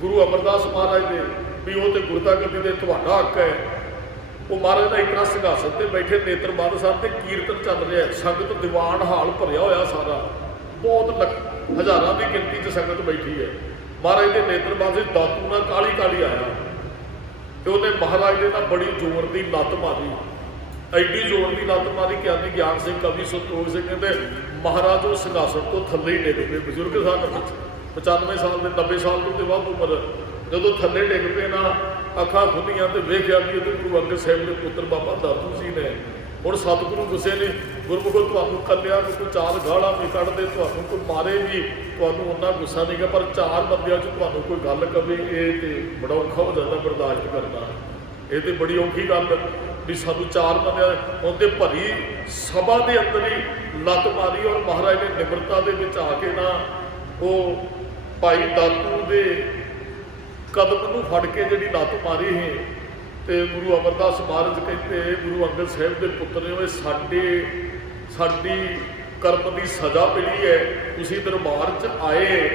ਗੁਰੂ ਅਮਰਦਾਸ ਮਹਾਰਾਜ ਦੇ ਵੀ ਉਹ ਤੇ ਗੁਰਤਾ ਗੱਦੀ ਦੇ ਤੁਹਾਡਾ ਹੱਕ ਹੈ। ਉਹ ਮਹਾਰਾਜ ਦਾ ਇਤਨਾ ਸਿੰਘਾਸਨ ਤੇ ਬੈਠੇ ਨੇਤਰ ਬੰਦ ਸਨ ਤੇ ਕੀਰਤਨ ਚੱਲ ਰਿਹਾ, ਸੰਗਤ ਦੀਵਾਨ ਹਾਲ ਭਰਿਆ ਹੋਇਆ ਸਾਰਾ, ਬਹੁਤ ਹਜ਼ਾਰਾਂ ਦੀ ਗਿਣਤੀ 'ਚ ਸੰਗਤ ਬੈਠੀ ਹੈ। ਮਹਾਰਾਜ ਦੇ ਨੇਤਰ ਬੰਦ ਸੀ, ਦਾਤੂ ਨਾਲ ਕਾਲੀ ਕਾਲੀ ਆਇਆ ਤੇ ਉਹਨੇ ਮਹਾਰਾਜ ਦੇ ਨਾਲ ਬੜੀ ਜ਼ੋਰ ਦੀ ਲੱਤ ਮਾਰੀ, ਐਡੀ ਜ਼ੋਰ ਦੀ ਲੱਤ ਮਾਰੀ ਕਿ ਆਦਿ ਗਿਆਨ ਸਿੰਘ ਕਵੀ ਸੰਤੋਖ ਸਿੰਘ ਕਹਿੰਦੇ ਮਹਾਰਾਜ ਉਹ ਸਿੰਘਾਸਨ ਤੋਂ ਥੱਲੇ ਹੀ ਡਿੱਗ ਪਏ। ਬਜ਼ੁਰਗ ਸਨ 95 ਸਾਲ ਦੇ 90 ਸਾਲ ਤੋਂ ਤੇ ਵੱਧ ਉਮਰ, ਜਦੋਂ ਥੱਲੇ ਡਿੱਗ ਪਏ ਨਾ ਅੱਖਾਂ ਖੁੱਲੀਆਂ ਤੇ ਵੇਖਿਆ ਵੀ ਇਹਦੇ ਗੁਰੂ ਅੰਗਦ ਸਾਹਿਬ ਦੇ ਪੁੱਤਰ ਬਾਬਾ ਦਾਤੂ ਜੀ ਨੇ। ਹੁਣ ਸਤਿਗੁਰੂ ਗੁੱਸੇ ਨੇ, ਗੁਰਮੁਖੋ ਤੁਹਾਨੂੰ ਕੱਲਿਆ ਨੂੰ ਕੋਈ ਚਾਰ ਗਾਲਾਂ ਵੀ ਕੱਢਦੇ, ਤੁਹਾਨੂੰ ਕੋਈ ਮਾਰੇ ਵੀ, ਤੁਹਾਨੂੰ ਉਹਨਾਂ ਗੁੱਸਾ ਨਹੀਂ ਗਾ, ਪਰ ਚਾਰ ਬੰਦਿਆਂ 'ਚ ਤੁਹਾਨੂੰ ਕੋਈ ਗੱਲ ਕਵੇ ਇਹ ਤੇ ਬੜਾ ਔਖਾ ਹੋ ਜਾਂਦਾ ਬਰਦਾਸ਼ਤ ਕਰਨਾ। ਇਹ ਤੇ ਬੜੀ ਔਖੀ ਗੱਲ ਵੀ ਸਾਨੂੰ ਚਾਰ ਬੰਦਿਆਂ ਉਹਦੇ ਭਰੀ ਸਭਾ ਦੇ ਅੰਦਰ ਹੀ ਲੱਤ ਮਾਰੀ ਔਰ ਮਹਾਰਾਜ ਨੇ ਨਿਮਰਤਾ ਦੇ ਵਿੱਚ ਆ ਕੇ ਨਾ ਉਹ ਭਾਈ ਦਾਤੂ ਦੇ ਕਦਮ ਨੂੰ ਫੜ ਕੇ ਜਿਹੜੀ ਲੱਤ ਮਾਰੀ ਹੈ ਤੇ ਗੁਰੂ ਅਮਰਦਾਸ ਮਹਾਰਾਜ ਕਹਿੰਦੇ ਗੁਰੂ ਅੰਗਦ ਸਾਹਿਬ ਦੇ ਪੁੱਤਰ ਨੇ ਉਹ ਸਾਡੀ ਕਰਮ ਦੀ ਸਜ਼ਾ ਮਿਲੀ ਹੈ, ਤੁਸੀਂ ਦਰਬਾਰ 'ਚ ਆਏ,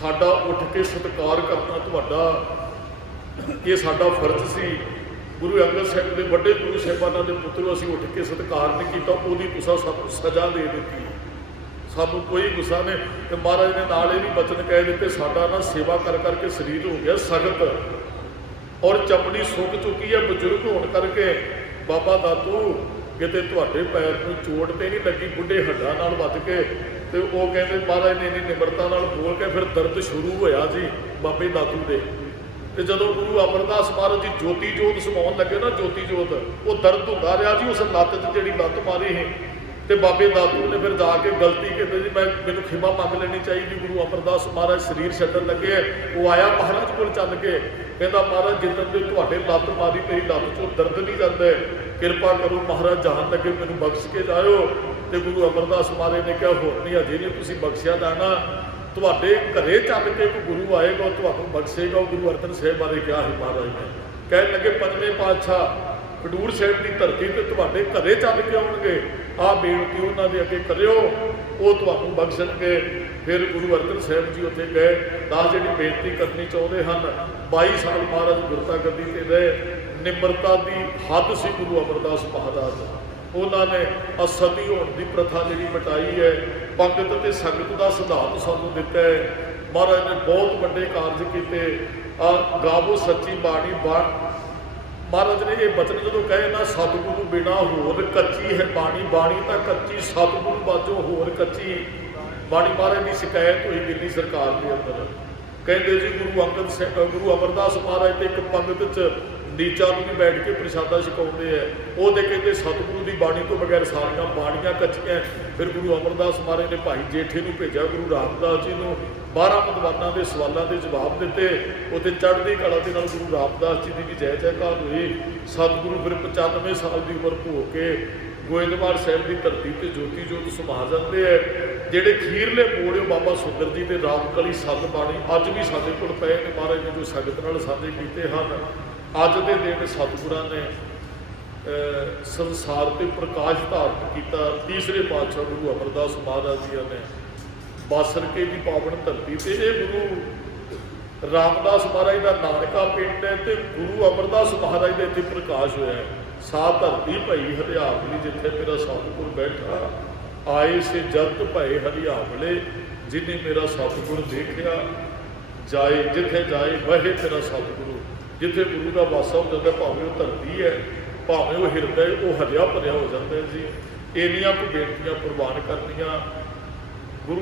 ਸਾਡਾ ਉੱਠ ਕੇ ਸਤਿਕਾਰ ਕਰਨਾ ਤੁਹਾਡਾ ਇਹ ਸਾਡਾ ਫਰਜ਼ ਸੀ। ਗੁਰੂ ਅੰਗਦ ਸਾਹਿਬ ਦੇ ਵੱਡੇ ਗੁਰੂ ਸਾਹਿਬਾਨਾਂ ਦੇ ਪੁੱਤਰੋਂ ਅਸੀਂ ਉੱਠ ਕੇ ਸਤਿਕਾਰ ਨਹੀਂ ਕੀਤਾ, ਉਹਦੀ ਤੁਸੀਂ ਸਾਨੂੰ ਸਜ਼ਾ ਦੇ ਦਿੱਤੀ, ਸਾਨੂੰ ਕੋਈ ਗੁੱਸਾ ਨਹੀਂ। ਤੇ ਮਹਾਰਾਜ ਨੇ ਨਾਲ ਇਹ ਵੀ ਬਚਨ ਕਹਿ ਦਿੱਤੇ, ਸਾਡਾ ਨਾ ਸੇਵਾ ਕਰ ਕਰਕੇ ਸਰੀਰ ਹੋ ਗਿਆ ਸਖਤ ਔਰ ਚਮੜੀ ਸੁੱਕ ਚੁੱਕੀ ਹੈ ਬਜ਼ੁਰਗ ਹੋਣ ਕਰਕੇ। ਬਾਬਾ ਦਾਤੂ ਕਿਤੇ ਤੁਹਾਡੇ ਪੈਰ ਨੂੰ ਚੋਟ ਤੇ ਨਹੀਂ ਲੱਗੀ ਬੁੱਢੇ ਹੱਡਾਂ ਨਾਲ ਵੱਜ ਕੇ? ਤੇ ਉਹ ਕਹਿੰਦੇ ਮਹਾਰਾਜ ਨੇ ਇੰਨੀ ਨਿਮਰਤਾ ਨਾਲ ਬੋਲ ਕੇ ਫਿਰ ਦਰਦ ਸ਼ੁਰੂ ਹੋਇਆ ਜੀ ਬਾਬੇ ਦਾਤੂ ਦੇ। ਤੇ ਜਦੋਂ ਗੁਰੂ ਅਮਰਦਾਸ ਮਹਾਰਾਜ ਦੀ ਜੋਤੀ ਜੋਤ ਸਮਾਉਣ ਲੱਗੇ ਨਾ, ਜੋਤੀ ਜੋਤ, ਉਹ ਦਰਦ ਹੁੰਦਾ ਰਿਹਾ ਜੀ ਉਸ ਲੱਤ 'ਚ ਜਿਹੜੀ ਲੱਤ ਮਾਰੀ ਸੀ। ਤੇ ਬਾਬੇ ਦਾਤੂ ਨੇ ਫਿਰ ਜਾ ਕੇ ਗਲਤੀ ਕਹਿੰਦੇ ਜੀ ਮੈਨੂੰ ਖਿਮਾ ਮੰਗ ਲੈਣੀ ਚਾਹੀਦੀ। ਗੁਰੂ ਅਮਰਦਾਸ ਮਹਾਰਾਜ ਸਰੀਰ ਛੱਡਣ ਲੱਗੇ, ਉਹ ਆਇਆ ਮਹਾਰਾਜ ਕੋਲ ਚੱਲ ਕੇ, ਕਹਿੰਦਾ ਮਹਾਰਾਜ ਜਿੱਦਣ ਦੇ ਤੁਹਾਡੇ ਲੱਤ ਮਾਰੀ ਮੇਰੀ ਲੱਤ 'ਚੋਂ ਦਰਦ ਨਹੀਂ ਜਾਂਦਾ, ਕਿਰਪਾ ਕਰੋ ਮਹਾਰਾਜ ਜਾਣ ਲੱਗੇ ਮੈਨੂੰ ਬਖਸ਼ ਕੇ ਜਾਇਓ। ਤੇ ਗੁਰੂ ਅਮਰਦਾਸ ਮਹਾਰਾਜ ਨੇ ਕਿਹਾ ਹੋਰ ਨਹੀਂ, ਅਜੇ ਨਹੀਂ ਤੁਸੀਂ ਬਖਸ਼ਿਆ ਜਾਣਾ, ਤੁਹਾਡੇ ਘਰੇ ਚੱਲ ਕੇ ਇੱਕ ਗੁਰੂ ਆਏਗਾ ਉਹ ਤੁਹਾਨੂੰ ਬਖਸ਼ੇਗਾ। ਉਹ ਗੁਰੂ ਅਰਜਨ ਸਾਹਿਬ ਬਾਰੇ ਕਿਹਾ ਸੀ ਮਹਾਰਾਜ ਨੇ, ਕਹਿਣ ਲੱਗੇ ਪੰਜਵੇਂ ਪਾਤਸ਼ਾਹ ਖਡੂਰ ਸਾਹਿਬ ਦੀ ਧਰਤੀ ਤੇ ਤੁਹਾਡੇ ਘਰੇ ਚੱਲ ਕੇ ਆਉਣਗੇ, ਆਹ ਬੇਨਤੀ ਉਹਨਾਂ ਦੇ ਅੱਗੇ ਕਰਿਓ, ਉਹ ਤੁਹਾਨੂੰ ਬਖਸ਼ਣਗੇ। ਫਿਰ ਗੁਰੂ ਅਰਜਨ ਸਾਹਿਬ ਜੀ ਉੱਥੇ ਗਏ, ਦਾਸ ਜਿਹੜੀ ਬੇਨਤੀ ਕਰਨੀ ਚਾਹੁੰਦੇ ਹਨ। 22 ਸਾਲ ਮਹਾਰਾਜ ਗੁਰਤਾ ਗੱਦੀ ਤੇ ਰਹੇ, ਨਿਮਰਤਾ ਦੀ ਹੱਦ ਸੀ ਗੁਰੂ ਅਮਰਦਾਸ ਮਹਾਰਾਜ। ਉਹਨਾਂ ਨੇ ਅਸਤੀ ਹੋਣ ਦੀ ਪ੍ਰਥਾ ਜਿਹੜੀ ਮਿਟਾਈ ਹੈ, ਪੰਗਤ ਅਤੇ ਸੰਗਤ ਦਾ ਸਿਧਾਂਤ ਸਾਨੂੰ ਦਿੱਤਾ ਹੈ। ਮਹਾਰਾਜ ਨੇ ਬਹੁਤ ਵੱਡੇ ਕਾਰਜ ਕੀਤੇ। ਗਾਵੋ ਸੱਚੀ ਬਾਣੀ ਮਹਾਰਾਜ ਨੇ ਇਹ ਬਚਨ ਜਦੋਂ ਕਹੇ ਨਾ, ਸਤਿਗੁਰੂ ਬਿਨਾ ਹੋਰ ਕੱਚੀ ਹੈ ਬਾਣੀ, ਬਾਣੀ ਤਾਂ ਕੱਚੀ ਸਤਿਗੁਰੂ ਬਾਝੋਂ ਹੋਰ ਕੱਚੀ ਬਾਣੀ। ਮਹਾਰਾਜ ਦੀ ਸ਼ਿਕਾਇਤ ਹੋਈ ਦਿੱਲੀ ਸਰਕਾਰ ਦੇ ਅੰਦਰ, ਕਹਿੰਦੇ ਜੀ ਗੁਰੂ ਅੰਗਦ ਸਿੰਘ ਗੁਰੂ ਅਮਰਦਾਸ ਮਹਾਰਾਜ ਤੇ ਇੱਕ ਪੰਗਤ 'ਚ ਨੀਚਾ ਨੂੰ ਵੀ ਬੈਠ ਕੇ ਪ੍ਰਸ਼ਾਦਾ ਛਕਾਉਂਦੇ ਆ, ਉਹ ਤੇ ਕਹਿੰਦੇ ਸਤਿਗੁਰੂ ਦੀ ਬਾਣੀ ਤੋਂ ਬਗੈਰ ਸਾਰੀਆਂ ਬਾਣੀਆਂ ਕੱਚੀਆਂ। ਫਿਰ ਗੁਰੂ ਅਮਰਦਾਸ ਮਹਾਰਾਜ ਨੇ ਭਾਈ ਜੇਠੇ ਨੂੰ ਭੇਜਿਆ, ਗੁਰੂ ਰਾਮਦਾਸ ਜੀ ਨੂੰ, 12 ਵਿਦਵਾਨਾਂ ਦੇ ਸਵਾਲਾਂ ਦੇ ਜਵਾਬ ਦਿੱਤੇ। ਉੱਥੇ ਚੜ੍ਹਦੀ ਕਲਾ ਦੇ ਨਾਲ ਗੁਰੂ ਰਾਮਦਾਸ ਜੀ ਦੀ ਵੀ ਜੈ ਜੈਕਾਰ ਹੋਈ। ਸਤਿਗੁਰੂ ਫਿਰ 95 ਸਾਲ ਦੀ ਉਮਰ ਭੋਗ ਕੇ ਗੋਇੰਦਵਾਲ ਸਾਹਿਬ ਦੀ ਧਰਤੀ ਤੇ ਜੋਤੀ ਜੋਤ ਸਮਾ ਜਾਂਦੇ ਹੈ। ਜਿਹੜੇ ਖੀਰਲੇ ਬੋਲ ਬਾਬਾ ਸੁੰਦਰ ਜੀ ਦੇ ਰਾਮਕਲੀ ਸੱਤ ਬਾਣੀ ਅੱਜ ਵੀ ਸਾਡੇ ਕੋਲ ਪਏ ਨੇ, ਮਹਾਰਾਜ ਨੇ ਜੋ ਸੰਗਤ ਨਾਲ ਸਾਂਝੇ ਕੀਤੇ ਹਨ। ਅੱਜ ਦੇ ਦਿਨ ਸਤਿਗੁਰਾਂ ਨੇ ਸੰਸਾਰ ਤੇ ਪ੍ਰਕਾਸ਼ ਧਾਰਨ ਕੀਤਾ। ਤੀਸਰੇ ਪਾਤਸ਼ਾਹ ਗੁਰੂ ਅਮਰਦਾਸ ਮਹਾਰਾਜ ਜੀ ਨੇ ਬਾਸਰਕੇ ਦੀ ਪਾਵਨ ਧਰਤੀ ਤੇ, ਇਹ ਗੁਰੂ ਰਾਮਦਾਸ ਮਹਾਰਾਜ ਦਾ ਨਾਨਕਾ ਪਿੰਡ ਹੈ ਤੇ ਗੁਰੂ ਅਮਰਦਾਸ ਮਹਾਰਾਜ ਦਾ ਇੱਥੇ ਪ੍ਰਕਾਸ਼ ਹੋਇਆ ਹੈ। ਸਾ ਧਰਤੀ ਭਈ ਹਰਿਆਵਲੀ ਜਿੱਥੇ ਮੇਰਾ ਸਤਿਗੁਰ ਬੈਠਾ, ਆਏ ਸੇ ਜਗਤ ਭਏ ਹਰਿਆਵਲੇ, ਜਿਨੇ ਮੇਰਾ ਸਤਿਗੁਰ ਦੇਖਿਆ ਜਾਏ, ਜਿੱਥੇ ਜਾਏ ਵਹੇ ਤੇਰਾ ਸਤਿਗੁਰੂ। ਜਿੱਥੇ ਗੁਰੂ ਦਾ ਵਾਸਾ ਹੋ ਜਾਂਦਾ, ਭਾਵੇਂ ਉਹ ਧਰਤੀ ਹੈ ਭਾਵੇਂ ਉਹ ਹਿਰਦਾ ਹੈ, ਉਹ ਹਰਿਆ ਭਰਿਆ ਹੋ ਜਾਂਦਾ ਹੈ ਜੀ। ਇੰਨੀਆਂ ਕੁ ਬੇਨਤੀਆਂ ਕੁਰਬਾਨ ਕਰਨੀਆਂ।